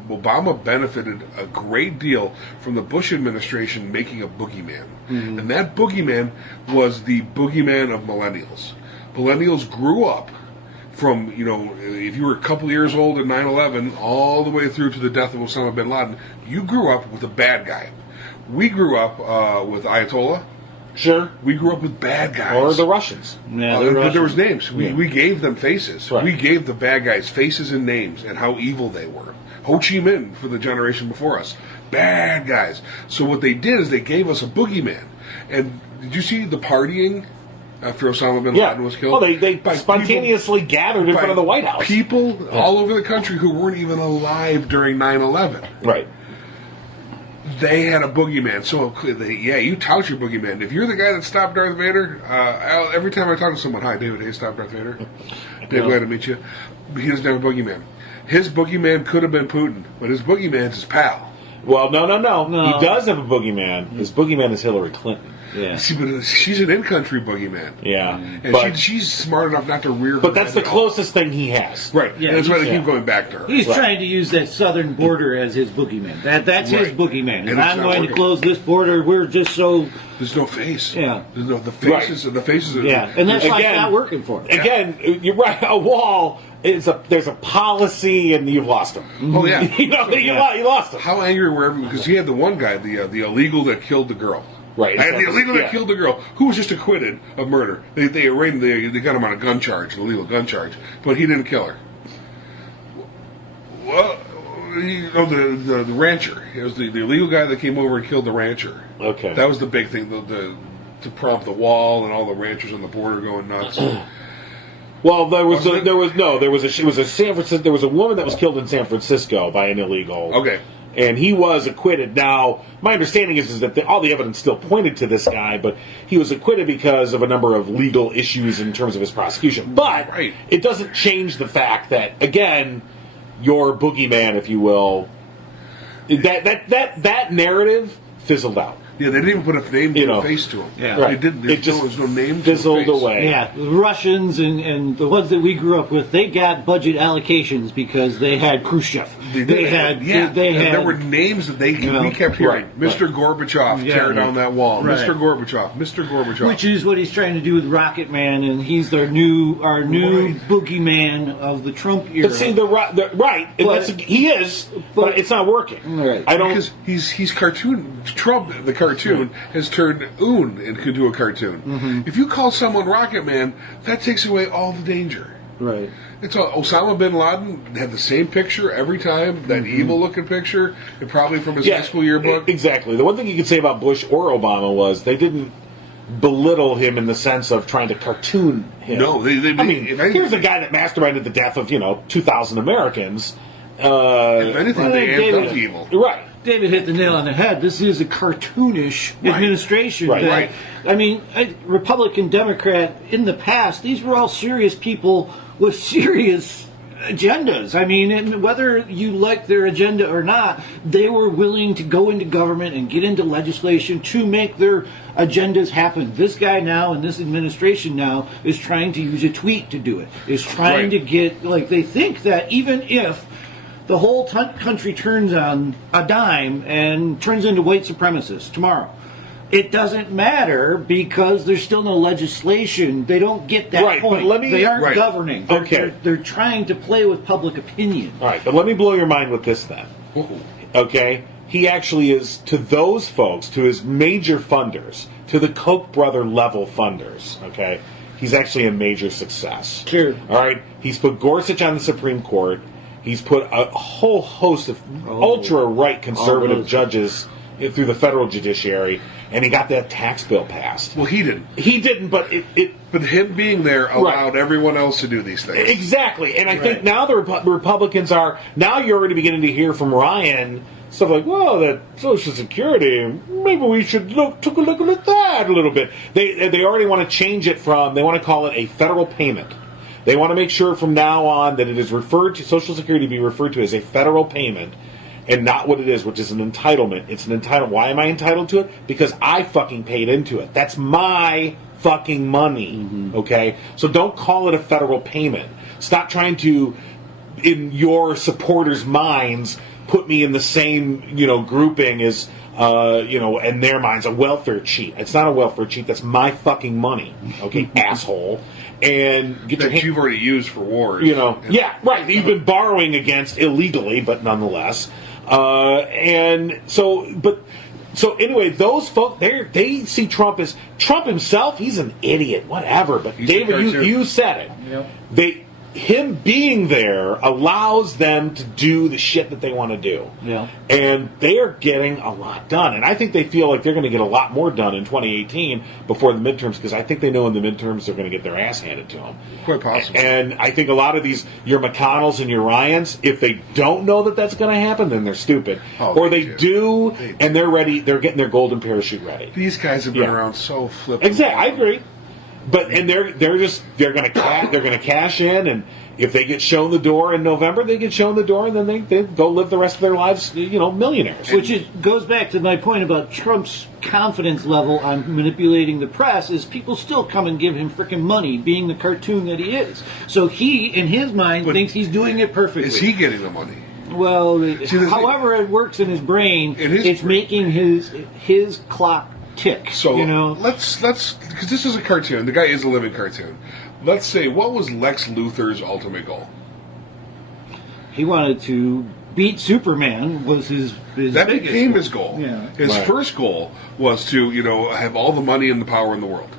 Obama benefited a great deal from the Bush administration making a boogeyman. Mm-hmm. And that boogeyman was the boogeyman of millennials. Millennials grew up from, if you were a couple years old at 9/11 all the way through to the death of Osama bin Laden, you grew up with a bad guy. We grew up with Ayatollah, Sure. We grew up with bad guys. Or the Russians. Yeah, But there was Russians. names. We gave them faces. Right. We gave the bad guys faces and names and how evil they were. Ho Chi Minh for the generation before us. Bad guys. So what they did is they gave us a boogeyman. And did you see the partying after Osama bin Laden was killed? Well, they By spontaneously gathered in by front of the White House. People all over the country who weren't even alive during 9/11. Right. They had a boogeyman. So, you tout your boogeyman. If you're the guy that stopped Darth Vader, every time I talk to someone, hi, David, hey, stop Darth Vader. Dave, glad to meet you. He doesn't have a boogeyman. His boogeyman could have been Putin, but his boogeyman's his pal. Well, no. No. He does have a boogeyman. His boogeyman is Hillary Clinton. Yeah. See, but she's an in-country boogeyman. Yeah. And But, she's smart enough not to rear her but that's head the at all. closest thing he has. Right. Yeah, And that's why they yeah. keep going back to her. He's Right. trying to use that southern border as his boogeyman. That's his Right. boogeyman. And If it's I'm not going to working. close this border, we're just so... There's no face. Yeah. There's no the faces. The faces. Are, Yeah, and that's like Again- not working for him. Again, you're right. A wall is there's a policy, and you've lost him. Oh yeah. You know, you lost him. How angry were we? Because he had the one guy, the illegal that killed the girl. Right, And the illegal yeah. that killed the girl, who was just acquitted of murder. They arraigned. They got him on a gun charge, an illegal gun charge, but he didn't kill her. Well, the rancher. It was the illegal guy that came over and killed the rancher. Okay. That was the big thing. To prompt the wall and all the ranchers on the border going nuts. Well, there was Wasn't it? it was a San Francisco. There was a woman that was killed in San Francisco by an illegal. Okay. And he was acquitted. Now, my understanding is that all the evidence still pointed to this guy, but he was acquitted because of a number of legal issues in terms of his prosecution. But Right. it doesn't change the fact that, again, your boogeyman, if you will, that narrative fizzled out. Yeah, they didn't even put a name to You know. a face to him. Yeah. They Right. didn't. It just There's no name. fizzled to a face. away. Yeah, the Russians and the ones that we grew up with, they got budget allocations because they had Khrushchev. They had. And there were names that we kept hearing. Right, Mr. Gorbachev, Yeah, tear right. down that wall. Right. Mr. Gorbachev, Mr. Gorbachev. Which is what he's trying to do with Rocketman, and he's our new Right. boogeyman of the Trump era. But see, right, and But- he is, but it's not working. Right. I don't. because he's cartoon. Trump, the cartoon, has turned Oon into a cartoon. Mm-hmm. If you call someone Rocket Man, that takes away all the danger. Right. It's Osama bin Laden had the same picture every time, that Mm-hmm. evil-looking picture, and probably from his high school yearbook. Exactly. The one thing you could say about Bush or Obama was they didn't belittle him in the sense of trying to cartoon him. No, they I mean, if anything- here's a guy that masterminded the death of 2,000 Americans. If anything, Well, they amped David- up evil. Right. David hit the nail on the head. This is a cartoonish administration. Right. that- Right. I mean, Republican, Democrat, in the past, these were all serious people with serious agendas. I mean, and whether you like their agenda or not, they were willing to go into government and get into legislation to make their agendas happen. This guy now and this administration now is trying to use a tweet to do it. Is trying Right. to get, they think that even if the whole country turns on a dime and turns into white supremacists tomorrow, it doesn't matter because there's still no legislation. They don't get that Right, but point. let me- They aren't Right. governing. Okay. They're trying to play with public opinion. All right, but let me blow your mind with this then. Okay? He actually is, to those folks, to his major funders, to the Koch brother level funders, okay, he's actually a major success. Sure. All right? He's put Gorsuch on the Supreme Court. He's put a whole host of ultra-right conservative those. judges through the federal judiciary, and he got that tax bill passed. Well, he didn't. He didn't, but it But him being there allowed everyone else to do these things. exactly. And I think now the Republicans are, now you're already beginning to hear from Ryan stuff like, well, that Social Security, maybe we should take a look at that a little bit. They already want to change it from, they want to call it a federal payment. They want to make sure from now on that it is referred to, Social Security be referred to as a federal payment and not what it is, which is an entitlement. It's an entitlement. Why am I entitled to it? Because I fucking paid into it. That's my fucking money. Okay? So don't call it a federal payment. Stop trying to, in your supporters' minds, put me in the same, grouping as, in their minds, a welfare cheat. It's not a welfare cheat. That's my fucking money. Okay, asshole. And get your That hand, you've already used for wars. yeah, right. That you've been borrowing against illegally, but nonetheless. And so, but So anyway, those folks, they see Trump himself. He's an idiot, whatever. But David, you said it. Yep. Him being there allows them to do the shit that they want to do. Yeah. And they are getting a lot done. And I think they feel like they're going to get a lot more done in 2018 before the midterms, because I think they know in the midterms they're going to get their ass handed to them. Quite possible. And I think a lot of these, your McConnells and your Ryans, if they don't know that that's going to happen, then they're stupid. Or they do, and they're ready. They're getting their golden parachute ready. These guys have been around so flippant. Exactly, I agree. But they're going to cash in, and if they get shown the door in November, they get shown the door, and then they go live the rest of their lives, millionaires. Which goes back to my point about Trump's confidence level on manipulating the press. Is people still come and give him frickin' money, being the cartoon that he is. So he, in his mind, thinks he's doing it perfectly. Is he getting the money? Well, however it works in his brain, it's making his clock tick. So let's because this is a cartoon. The guy is a living cartoon. Let's say, what was Lex Luthor's ultimate goal? He wanted to beat Superman. Was his that became his goal. Yeah. His first goal was to have all the money and the power in the world.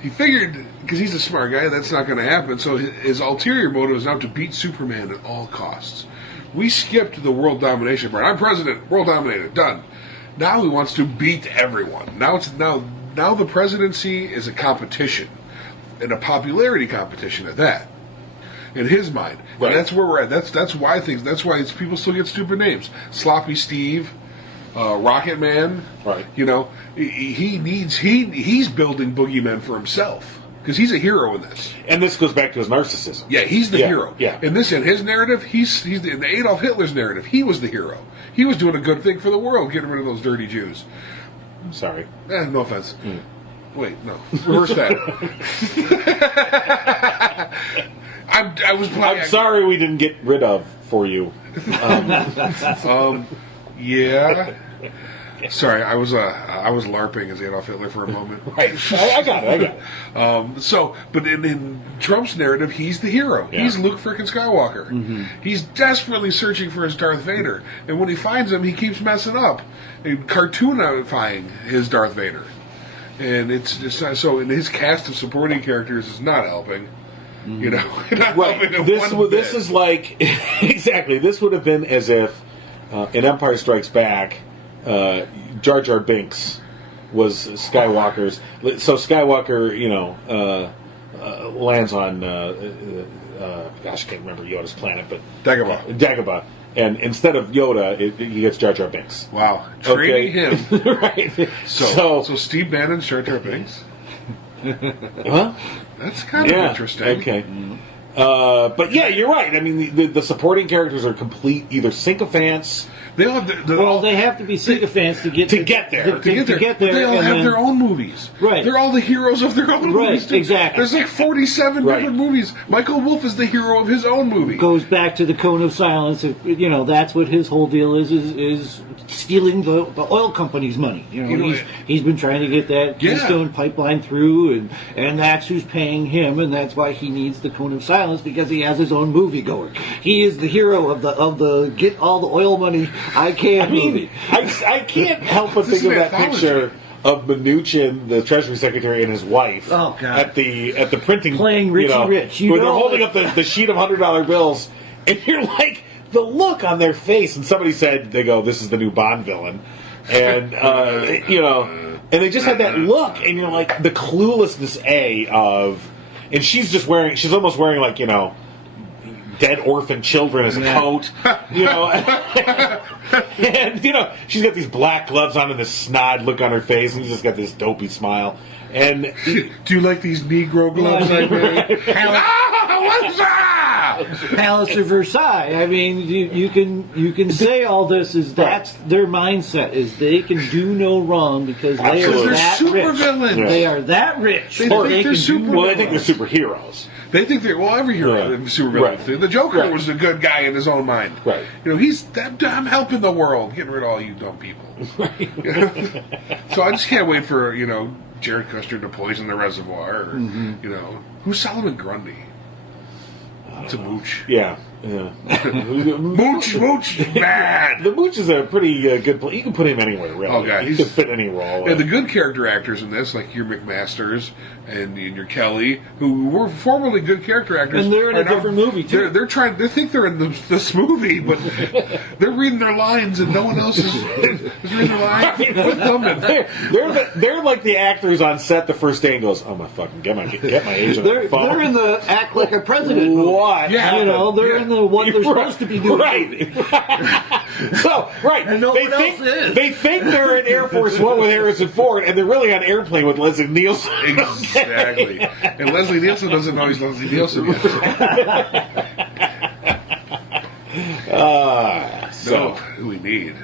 He figured, because he's a smart guy, that's not going to happen. So his ulterior motive is now to beat Superman at all costs. We skipped the world domination part. I'm president, world dominated, done. Now he wants to beat everyone. Now the presidency is a competition, and a popularity competition at that. In his mind, right. And that's where we're at. That's why people still get stupid names. Sloppy Steve, Rocketman. Right. He's building boogeymen for himself because he's a hero in this. And this goes back to his narcissism. Yeah, he's the hero. Yeah. In his narrative, he's in the Adolf Hitler's narrative. He was the hero. He was doing a good thing for the world, getting rid of those dirty Jews. Sorry. No offense. Wait, no. Reverse that. I'm sorry we didn't get rid of for you. Yeah. Sorry, I was LARPing as Adolf Hitler for a moment. Right. I got it. But in Trump's narrative, he's the hero. Yeah. He's Luke frickin' Skywalker. Mm-hmm. He's desperately searching for his Darth Vader, and when he finds him, he keeps messing up and cartoonifying his Darth Vader. And it's just so. And his cast of supporting characters is not helping. Mm-hmm. Not helping this is like exactly. This would have been as if in Empire Strikes Back, Jar Jar Binks was Skywalker's. So Skywalker, lands on I can't remember Yoda's planet, but Dagobah. And instead of Yoda, he gets Jar Jar Binks. Wow. Training him. Right. So Steve Bannon's Jar Jar Binks? Huh? That's kind of interesting. Okay. But yeah, you're right. I mean, the supporting characters are complete either sycophants. They have to be sycophants to get there. But they all have their own movies. Right. They're all the heroes of their own movies. Too. Exactly. There's like 47 different movies. Michael Wolff is the hero of his own movie. Goes back to the Cone of Silence. That's what his whole deal is stealing the oil company's money. He's been trying to get that Keystone pipeline through, and that's who's paying him, and that's why he needs the Cone of Silence, because he has his own movie going. He is the hero of the get all the oil money I can movie. I can't help but think of that picture of Mnuchin, the Treasury Secretary, and his wife at the printing, playing Richie Rich, where they're holding up the sheet of $100 bills, and you're like, the look on their face. And somebody said, they go, "This is the new Bond villain," and and they just had that look, and you're like, the cluelessness of, and she's almost wearing like dead orphan children as a coat, and she's got these black gloves on and this snide look on her face, and she's just got this dopey smile. And do you like these Negro gloves I made? What's up? Palace of Versailles. I mean, you can say all this that's their mindset, is they can do no wrong because they are that rich. Villains. Yeah. They are that rich. They think they're superheroes. They think every hero is super villain. Right. The Joker was a good guy in his own mind. Right. I'm helping the world, getting rid of all you dumb people. Right. So I just can't wait for Jared Kushner to poison the reservoir. Or, who's Solomon Grundy? It's a mooch. Yeah. Yeah. Mooch, bad. The Mooch is a pretty good play. You can put him anywhere, really. Oh, God, he could fit any role. And the good character actors in this, like your McMasters and your Kelly, who were formerly good character actors, And they're in a different movie, too. They're trying. They think they're in this movie, but they're reading their lines, and no one else is reading their lines with them. And They're like the actors on set the first day and goes, "I'm gonna fucking get my agent on the phone." They're in the act like a president movie. What? Yeah. You know, they're in the what they're supposed to be doing. Right. So, right. And no they one think, else is. They think they're in Air Force One with Harrison Ford, and they're really on Airplane with Leslie Nielsen. exactly. And Leslie Nielsen doesn't know he's Leslie Nielsen yet. So who we need?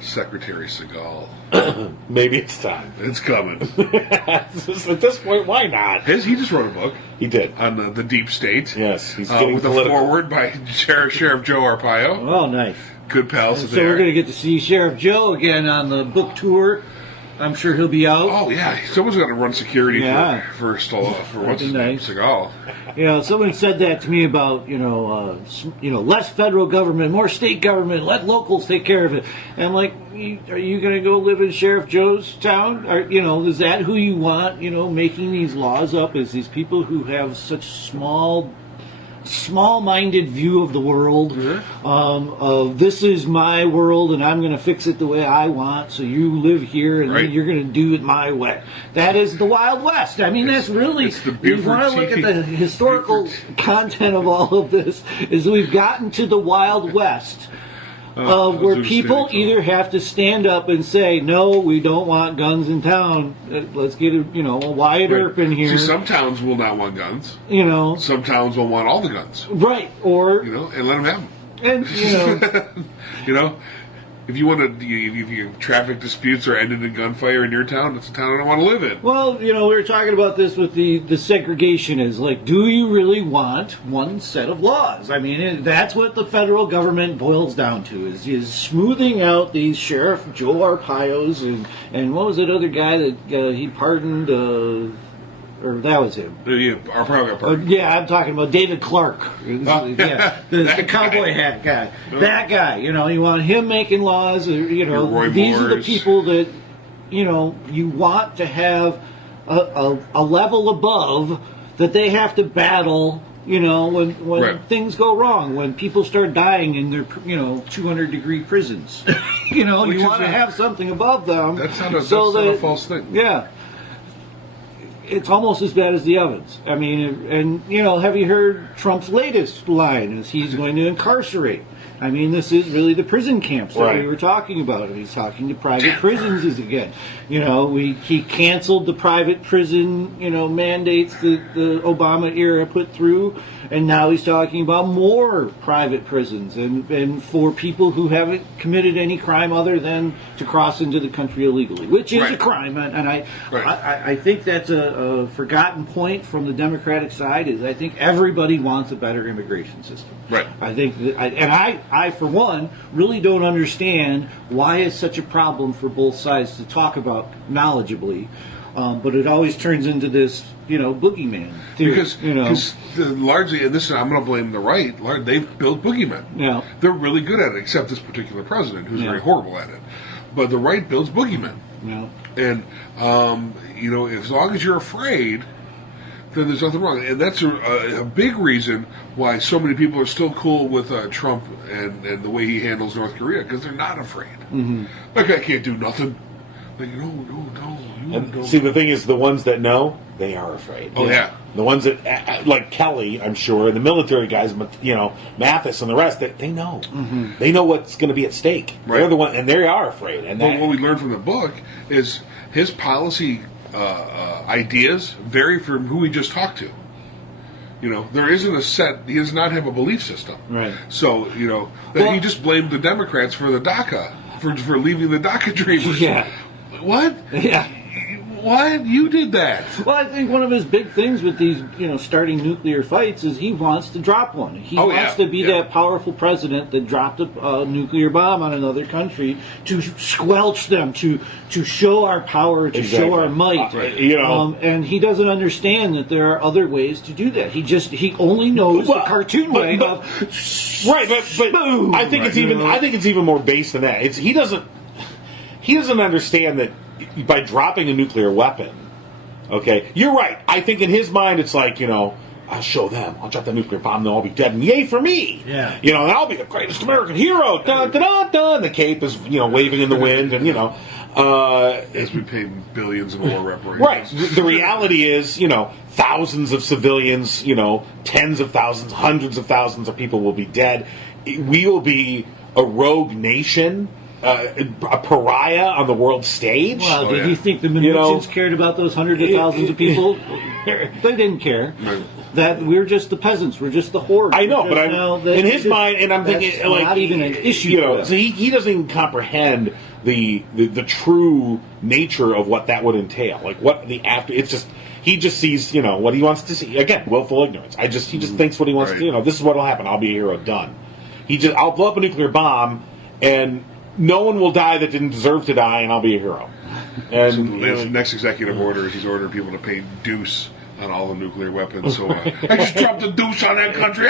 Secretary Seagal. Maybe it's time. It's coming. At this point, why not? He just wrote a book He did. on the deep state. Yes, he's getting with a political. foreword by Sheriff Joe Arpaio. Oh, nice. Good pals So there. we're going to get to see Sheriff Joe again on the book tour. I'm sure he'll be out. Oh yeah, someone's got to run security Yeah. for what's That'd his be name, nice. Seagal. You know, someone said that to me about less federal government, more state government, let locals take care of it. And I'm like, are you going to go live in Sheriff Joe's town? Or, is that who you want? Making these laws up is these people who have such small-minded view of the world. Of this is my world and I'm going to fix it the way I want. So you live here and then you're going to do it my way. That is the Wild West. I mean, that's really. it's the You want to look at the historical content of all of this. Is we've gotten to the Wild West. Where Zoo people City, either have to stand up and say, no, we don't want guns in town. Let's get a Wyatt Earp in here. See, some towns will not want guns. Some towns will want all the guns. right, or And let them have them. and If you want to, if your traffic disputes are ended in gunfire in your town, it's a town I don't want to live in. well, we were talking about this with the segregation is like, do you really want one set of laws? I mean, that's what the federal government boils down to is smoothing out these Sheriff Joe Arpaios and what was that other guy that he pardoned? Or that was him. Our program. Yeah, I'm talking about David Clark. The cowboy hat guy. That guy, you want him making laws. Roy These are the Moores. people that, you want to have a level above that they have to battle. When Right. things go wrong, when people start dying in their 200-degree prisons, you Which want is to have something above them. That's not a false thing. Yeah. It's almost as bad as the ovens. I mean, and have you heard Trump's latest line is he's going to incarcerate? I mean, this is really the prison camps that we were talking about. He's talking to private prisons again. He canceled the private prison, mandates that the Obama era put through, and now he's talking about more private prisons and for people who haven't committed any crime other than to cross into the country illegally, which is a crime. And I think that's a forgotten point from the Democratic side. Is I think everybody wants a better immigration system. Right. I think that, I, for one, really don't understand why it's such a problem for both sides to talk about knowledgeably, but it always turns into this, boogeyman theory. Because largely, and this I'm going to blame the right. They've built boogeymen. Yeah. They're really good at it, except this particular president, who's very horrible at it. But the right builds boogeymen. Yeah. And as long as you're afraid, then there's nothing wrong. And that's a big reason why so many people are still cool with Trump and the way he handles North Korea, because they're not afraid. Mm-hmm. Like, I can't do nothing. Like, no. See, the thing is, the ones that know, they are afraid. Oh, yeah. The ones that, like Kelly, I'm sure, and the military guys, Mathis and the rest, they know. Mm-hmm. They know what's going to be at stake. Right. They're the one, and they are afraid. And But what we learned from the book is his policy ideas vary from who we just talked to. There isn't a set. He does not have a belief system. Right. So he just blamed the Democrats for the DACA for leaving the DACA dreamers. Yeah. What? Yeah. What? You did that. Well, I think one of his big things with these, starting nuclear fights is he wants to drop one. He wants to be that powerful president that dropped a nuclear bomb on another country to squelch them, to show our power, to show our might. And he doesn't understand that there are other ways to do that. He only knows the cartoon way of right. But boom, I think it's even more base than that. He doesn't understand that by dropping a nuclear weapon. Okay, you're right. I think in his mind it's like, I'll show them. I'll drop the nuclear bomb. They'll all be dead. And yay for me. Yeah. And I'll be the greatest American hero. Dun, dun, dun, dun. The cape is, waving in the wind. And, as we pay billions in war reparations. Right. The reality is, thousands of civilians, tens of thousands, hundreds of thousands of people will be dead. We will be a rogue nation. A pariah on the world stage. Well, did you think the Mnuchin's cared about those hundreds of thousands of people? They didn't care. Right. That we're just the peasants. We're just the horde. I know, but in his mind, and I'm thinking, like, not even an issue. So he doesn't even comprehend the true nature of what that would entail. Like what the after. It's just he just sees what he wants to see. Again, willful ignorance. He just thinks what he wants to. This is what will happen. I'll be a hero. Done. I'll blow up a nuclear bomb and. No one will die that didn't deserve to die, and I'll be a hero. And so the next executive order is he's ordering people to pay deuce on all the nuclear weapons. So I just dropped a deuce on that country.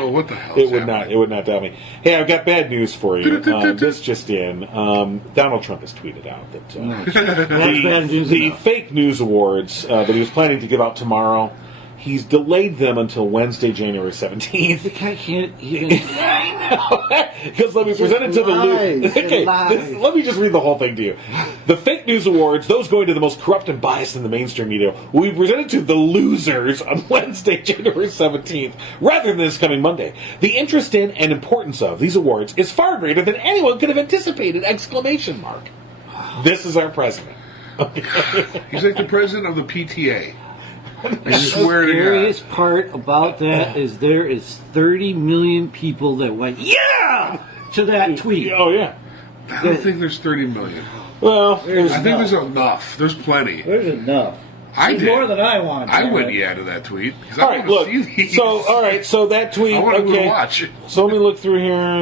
What the hell? It would not tell me. Hey, I've got bad news for you. This just in: Donald Trump has tweeted out that the fake news awards that he was planning to give out tomorrow. He's delayed them until Wednesday, January 17th. The guy can't even... Because let me present it to the... let me just read the whole thing to you. The fake news awards, those going to the most corrupt and biased in the mainstream media, will be presented to the losers on Wednesday, January 17th, rather than this coming Monday. The interest in and importance of these awards is far greater than anyone could have anticipated! ! This is our president. He's like the president of the PTA. The scariest part about that is there is 30 million people that went, yeah! To that tweet. Oh, yeah. I don't think there's 30 million. Well, I think there's enough. There's plenty. There's enough. I did. More than I want. I went to that tweet. All right, look. So that tweet. I want to watch. So let me look through here.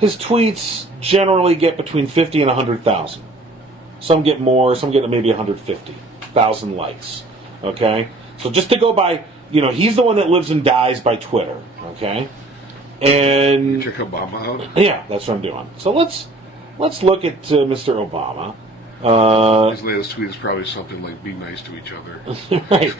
His tweets generally get between 50 and 100,000. Some get more. Some get maybe 150,000 likes. Okay, so just to go by, he's the one that lives and dies by Twitter. Okay, and check Obama out. Yeah, that's what I'm doing. So let's look at Mr. Obama. His latest tweet is probably something like "Be nice to each other." Right.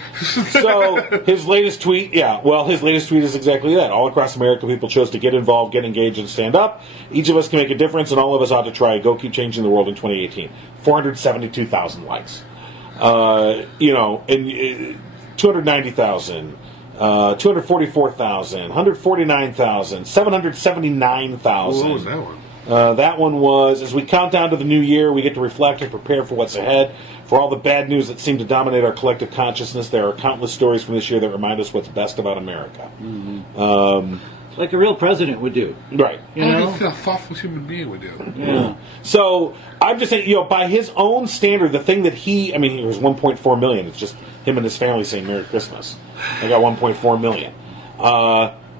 So his latest tweet, his latest tweet is exactly that. All across America, people chose to get involved, get engaged, and stand up. Each of us can make a difference, and all of us ought to try. Go keep changing the world in 2018. 472,000 likes. And 290,000, 244,000, 149,000, 779,000. What was that one? That one was, as we count down to the new year, we get to reflect and prepare for what's ahead. For all the bad news that seem to dominate our collective consciousness, there are countless stories from this year that remind us what's best about America. Mm-hmm. Like a real president would do. Right. Like a thoughtful human being would do. Yeah. So, I'm just saying, by his own standard, the thing that he was 1.4 million. It's just him and his family saying Merry Christmas. I got 1.4 million.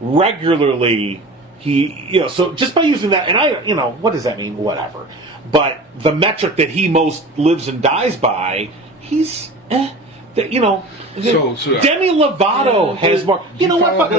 Regularly, he, so just by using that, and what does that mean? Whatever. But the metric that he most lives and dies by, he's, Demi Lovato has more. You know what?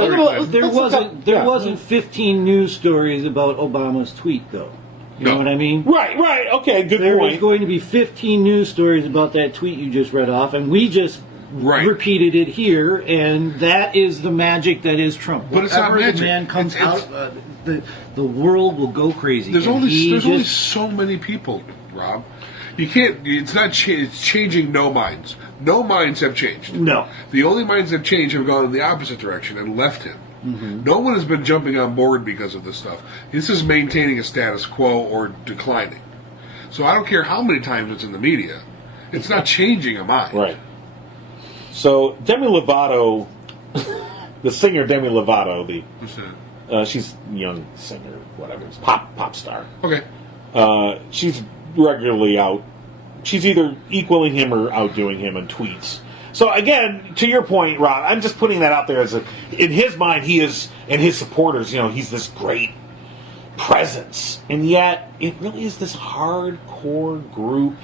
There wasn't 15 news stories about Obama's tweet, though. You know what I mean? Right. Okay, good point. There was going to be 15 news stories about that tweet you just read off, and we just repeated it here, and that is the magic that is Trump. But it's not magic. The man comes out, the world will go crazy. There's only so many people, Rob. You can't. It's not. It's changing no minds. No minds have changed. No. The only minds that have changed have gone in the opposite direction and left him. Mm-hmm. No one has been jumping on board because of this stuff. This is maintaining a status quo or declining. So I don't care how many times it's in the media. It's not changing a mind. Right. So Demi Lovato, the singer Demi Lovato, she's a young singer, whatever, pop star. Okay. She's regularly out. She's either equaling him or outdoing him in tweets. So again, to your point, Rob, I'm just putting that out there as in his mind, he is, and his supporters, he's this great presence, and yet it really is this hardcore group,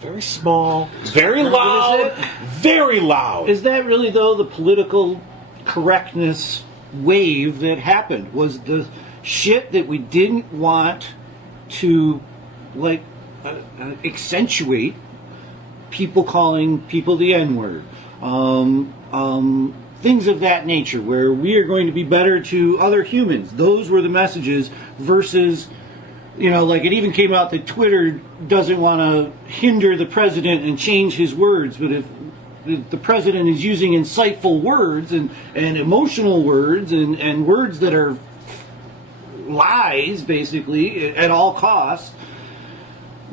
very small, very loud, very loud. Is that really, though, the political correctness wave that happened? Was the shit that we didn't want to, accentuate people calling people the N-word, things of that nature, where we are going to be better to other humans. Those were the messages versus, it even came out that Twitter doesn't want to hinder the president and change his words, but if the president is using insightful words and emotional words and words that are lies, basically, at all costs,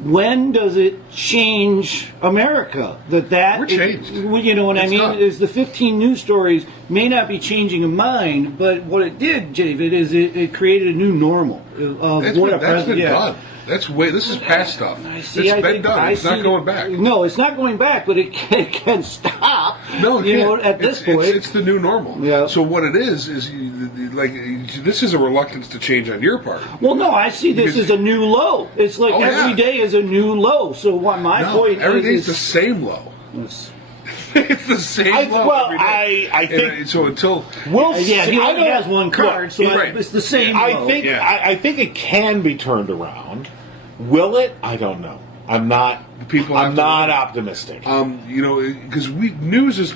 when does it change America? We're changed. You know what I mean? Done. Is the 15 news stories may not be changing a mind, but what it did, David, is it created a new normal. That's been done. This is past stuff. It's been done. It's not going back. No, it's not going back, but it can stop. No, it can't. At this point. It's the new normal. Yeah. So what it is this is a reluctance to change on your part. Well, no, I see this as a new low. It's like every day is a new low. So what my point every is... Every day's the same low. It's the same low every day. I think... so until... he only has one card, so it's the same low. I think it can be turned around. Will it? I don't know. I'm not optimistic. Because news is...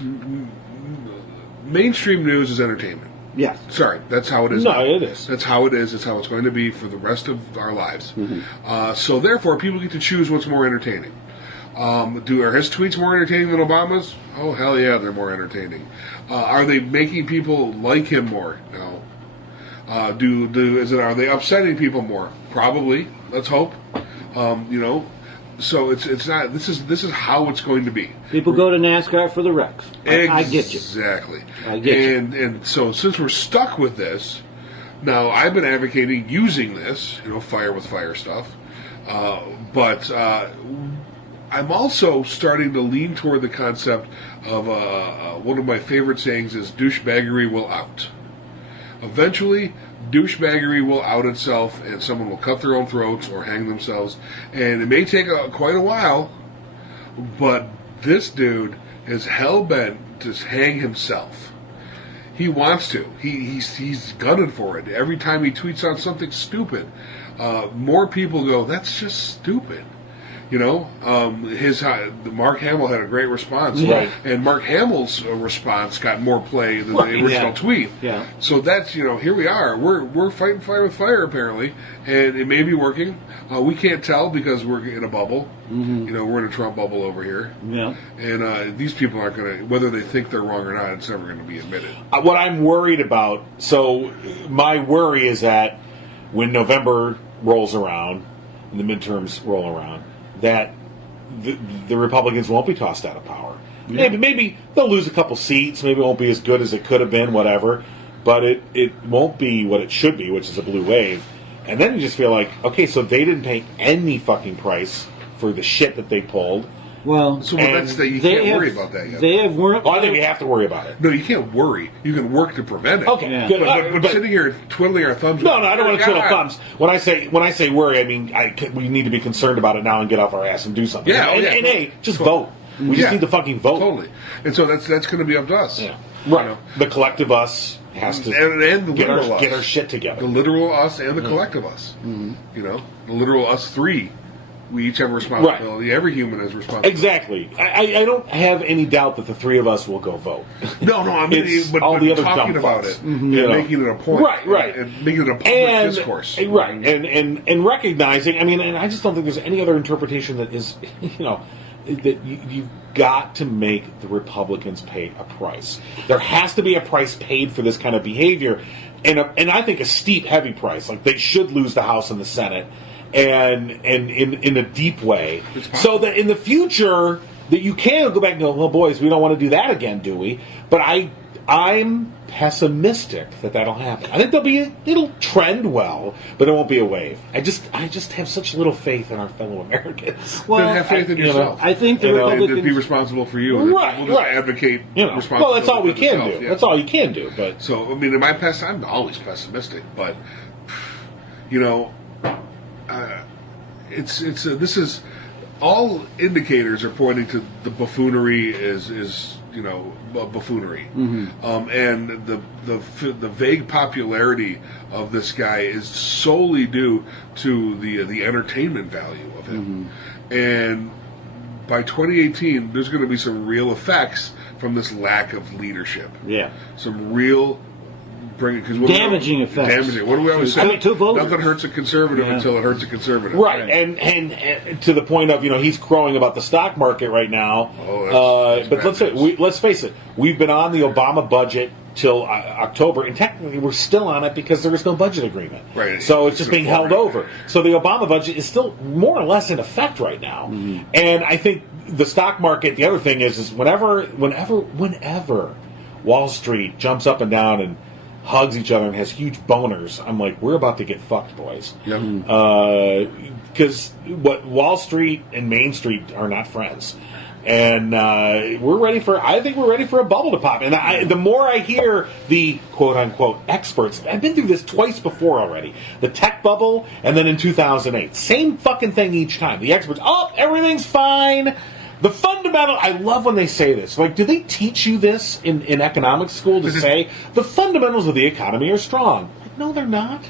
Mainstream news is entertainment. Yes. Sorry, that's how it is. No, it is. That's how it is. It's how it's going to be for the rest of our lives. Mm-hmm. So therefore, people get to choose what's more entertaining. Are his tweets more entertaining than Obama's? Oh, hell yeah, they're more entertaining. Are they making people like him more? No. Are they upsetting people more? Probably. Let's hope. So it's not. This is how it's going to be. People go to NASCAR for the wrecks. I get you. Exactly. I get you. And so since we're stuck with this, now I've been advocating using this, fire with fire stuff, but I'm also starting to lean toward the concept of one of my favorite sayings is douchebaggery will out. Eventually, douchebaggery will out itself, and someone will cut their own throats or hang themselves. And it may take quite a while, but this dude is hell-bent to hang himself. He wants to. He's gunning for it. Every time he tweets on something stupid, more people go, that's just stupid. Mark Hamill had a great response, right? And Mark Hamill's response got more play than the original tweet. Yeah. So that's here we are. We're fighting fire with fire apparently, and it may be working. We can't tell because we're in a bubble. Mm-hmm. We're in a Trump bubble over here. Yeah. And these people aren't going to, whether they think they're wrong or not, it's never going to be admitted. What I'm worried about. So my worry is that when November rolls around, and the midterms roll around, that the Republicans won't be tossed out of power. Yeah. Maybe they'll lose a couple seats. Maybe it won't be as good as it could have been, whatever. But it won't be what it should be, which is a blue wave. And then you just feel like, okay, so they didn't pay any fucking price for the shit that they pulled. Well, you can't worry about that yet. They have worked. I think we have to worry about it. No, you can't worry. You can work to prevent it. Okay, yeah. good. But sitting here twiddling our thumbs. No, I don't want to twiddle thumbs. When I say worry, I mean we need to be concerned about it now and get off our ass and do something. Yeah, and hey, just vote. We just need to fucking vote. Totally. And so that's going to be up to us. Yeah. Right. The collective us has to and the get literal us. Get our shit together. The literal us and the collective us. Mm-hmm. The literal us three. We each have a responsibility. Right. Every human has responsibility. Exactly. I don't have any doubt that the three of us will go vote. No, I mean, but all the other talking about fucks. it, and making it a point, right, and making it a public discourse, right, and recognizing. I mean, and I just don't think there's any other interpretation that is, that you've got to make the Republicans pay a price. There has to be a price paid for this kind of behavior, and I think a steep, heavy price. Like they should lose the House and the Senate. And in a deep way, so that in the future that you can go back and go, well, boys, we don't want to do that again, do we? But I I'm pessimistic that that'll happen. I think it'll trend well, but it won't be a wave. I just have such little faith in our fellow Americans. Then have faith in yourself. I think the And Republicans be responsible for you. Right, We'll just right. advocate responsibility. Well, that's all we for can themselves, do. yeah. That's all you can do. But So, I mean, I'm always pessimistic, but this is all indicators are pointing to the buffoonery is buffoonery, and the vague popularity of this guy is solely due to the entertainment value of him, and by 2018, there's going to be some real effects from this lack of leadership. Yeah. Some real damaging effects. Damaging. What do we always say? To voters. Nothing hurts a conservative until it hurts a conservative. right, and to the point of he's crowing about the stock market right now. That's but let's face it, we've been on the Obama budget till October, and technically we're still on it because there is no budget agreement. Right. So it's just being held over. So the Obama budget is still more or less in effect right now. And I think the stock market. The other thing is whenever Wall Street jumps up and down and hugs each other and has huge boners, I'm like, we're about to get fucked, boys. Because what Wall Street and Main Street are not friends. And I think we're ready for a bubble to pop. And the more I hear the quote-unquote experts, I've been through this twice before already. The tech bubble, and then in 2008. Same fucking thing each time. The experts, everything's fine. The fundamental, I love when they say this. Like, do they teach you this in economics school to say the fundamentals of the economy are strong? Like, no, they're not.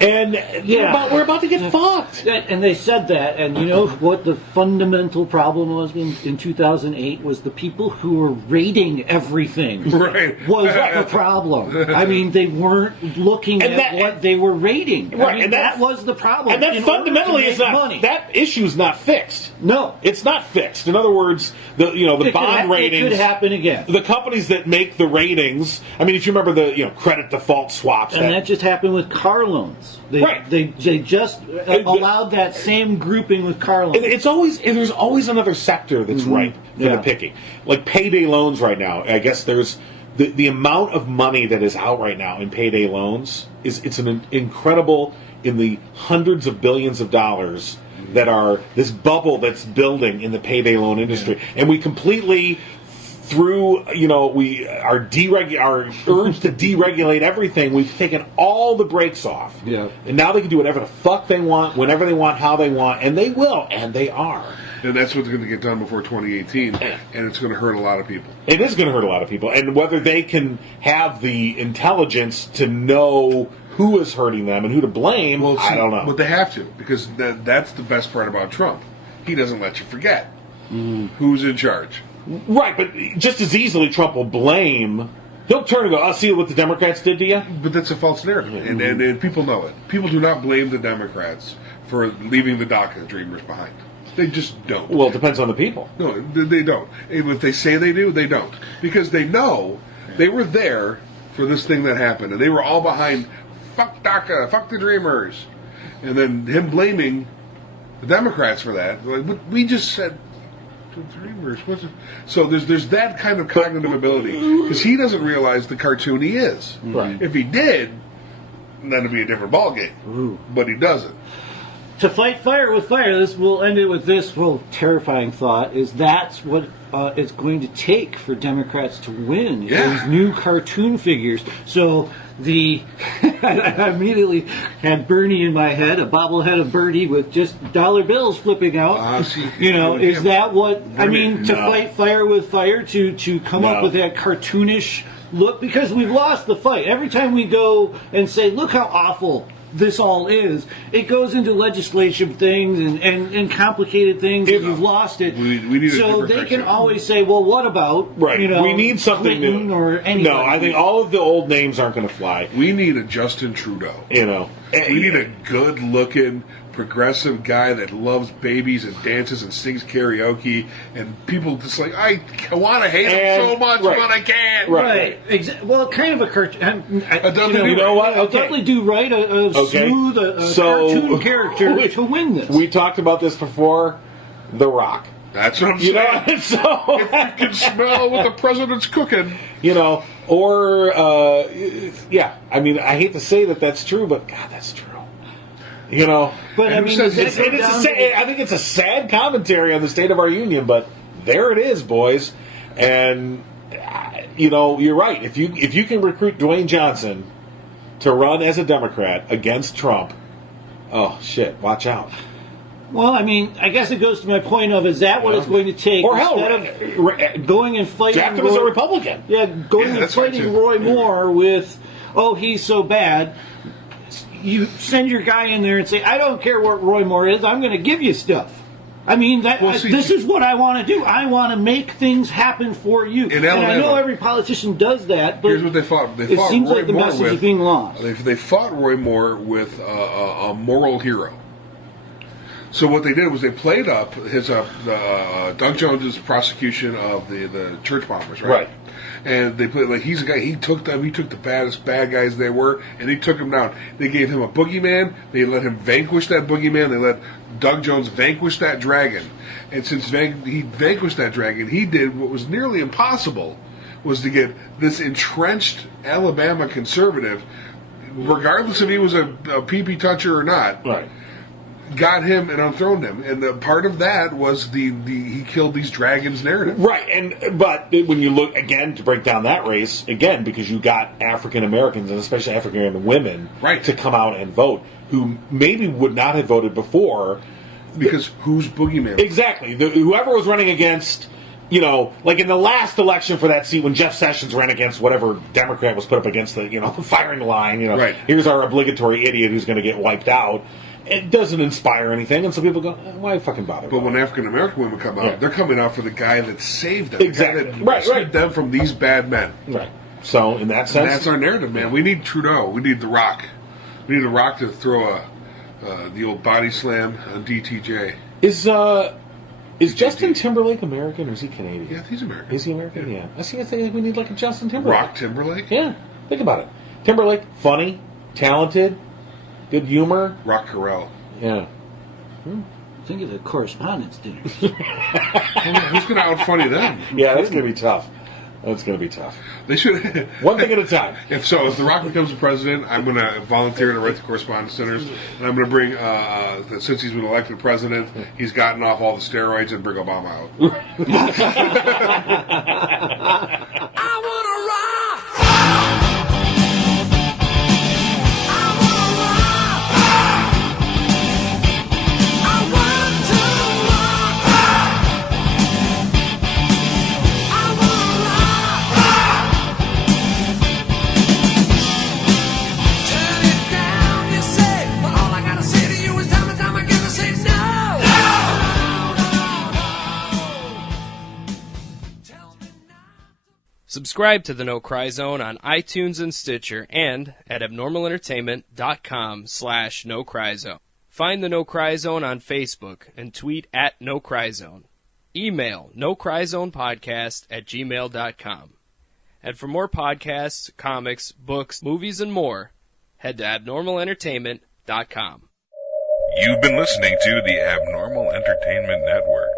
And we're about to get fucked. And they said that, and you know what the fundamental problem was in 2008 was the people who were rating everything was the problem. I mean, they weren't looking at what they were rating. Right, I mean, and that was the problem. And that fundamentally is not money. That issue's not fixed. No, it's not fixed. In other words, the bond ratings. It could happen again. The companies that make the ratings. I mean, if you remember the credit default swaps, and that just happened with car loans. They just allowed that same grouping with car loans. There's always another sector that's ripe for the picking. Like payday loans right now. I guess there's the amount of money that is out right now in payday loans it's an incredible, in the hundreds of billions of dollars that are this bubble that's building in the payday loan industry, and we completely. Through our urge to deregulate everything, we've taken all the brakes off. Yeah. And now they can do whatever the fuck they want, whenever they want, how they want, and they will, and they are. And that's what's going to get done before 2018, and it's going to hurt a lot of people. It is going to hurt a lot of people, and whether they can have the intelligence to know who is hurting them and who to blame, I don't know. But they have to, because that's the best part about Trump. He doesn't let you forget who's in charge. Right, but just as easily Trump will blame. He'll turn and go, I'll see what the Democrats did to you. But that's a false narrative, and people know it. People do not blame the Democrats for leaving the DACA dreamers behind. They just don't. Well, it depends on the people. No, they don't. If they say they do, they don't. Because they know they were there for this thing that happened, and they were all behind, fuck DACA, fuck the dreamers. And then him blaming the Democrats for that. Like, we just said... Dreamers. So there's that kind of cognitive ability, because he doesn't realize the cartoon he is. Right. If he did, then it'd be a different ballgame. But he doesn't. To fight fire with fire, we'll end it with this terrifying thought: is that's what it's going to take for Democrats to win. Yeah. These new cartoon figures. So I immediately had Bernie in my head, a bobblehead of Bernie with just dollar bills flipping out. Is that what I mean? To fight fire with fire, to come up with that cartoonish look, because we've lost the fight. Every time we go and say, look how awful this all is, it goes into legislation things and complicated things, and you've lost it. We need so they can always say, well, what about we need something Clinton new or anybody? No, I think all of the old names aren't going to fly. We need a Justin Trudeau. We need a good looking progressive guy that loves babies and dances and sings karaoke, and people just like, I want to hate him so much, but I can't. Right. Well, kind of a cartoon. You know what? Okay. Dudley Do Right, a smooth cartoon character to win this. We talked about this before. The Rock. That's what I'm saying. So if you can smell what the president's cooking. Or, yeah, I mean, I hate to say that that's true, but God, that's true. You know, But I mean, does that go down to- I think it's a sad commentary on the state of our union, but there it is, boys. And you know, you're right. If you can recruit Dwayne Johnson to run as a Democrat against Trump, oh shit, watch out. Well, I mean, I guess it goes to my point of, is that what it's going to take? Or hell, Instead of going and fighting... draft him as a Republican. Yeah, going and that's right, fighting too. Roy Moore with, oh, he's so bad. You send your guy in there and say, I don't care what Roy Moore is, I'm going to give you stuff. I mean, this is what I want to do. I want to make things happen for you. In and I Alabama, know every politician does that, but here's what they fought. They it fought seems Roy like the Moore message with, is being lost. They fought Roy Moore with a moral hero. So what they did was they played up his Doug Jones's prosecution of the church bombers, right? Right. And they played like he's a guy. He took them. He took the baddest bad guys they were, and he took them down. They gave him a boogeyman. They let him vanquish that boogeyman. They let Doug Jones vanquish that dragon. And since he vanquished that dragon, he did what was nearly impossible, was to get this entrenched Alabama conservative, regardless if he was a pee-pee toucher or not. Right. Got him and unthroned him, and the part of that was he killed these dragons narrative. Right, but when you look again to break down that race again, because you got African Americans and especially African American women to come out and vote, who maybe would not have voted before, because who's boogeyman? Exactly, whoever was running against. You know, like in the last election for that seat when Jeff Sessions ran against whatever Democrat was put up against the firing line. Right. Here's our obligatory idiot who's going to get wiped out. It doesn't inspire anything, and so people go, why fucking bother? But when African American women come out, they're coming out for the guy that saved them, Exactly. the guy that Right, rescued right. them from these bad men. Right. So in that sense, And that's our narrative, man. We need Trudeau. We need The Rock. We need The Rock to throw the old body slam on DTJ. Is Justin Timberlake American or is he Canadian? Yeah, he's American. Is he American? Yeah. I think we need like a Justin Timberlake. Rock Timberlake? Yeah. Think about it. Timberlake, funny, talented, good humor. Rock Carell. Yeah. Think of the correspondence dinner. Who's going to out-funny them? Yeah, that's going to be tough. That's going to be tough. They should. One thing at a time. If The Rock becomes the president, I'm going to volunteer to write the correspondence centers, and I'm going to bring, since he's been elected president, he's gotten off all the steroids and bring Obama out. I wanna rock. Subscribe to the No Cry Zone on iTunes and Stitcher and at abnormalentertainment.com/No Cry Zone. Find the No Cry Zone on Facebook and tweet at No Cry Zone. Email nocryzonepodcast@gmail.com. And for more podcasts, comics, books, movies, and more, head to abnormalentertainment.com. You've been listening to the Abnormal Entertainment Network.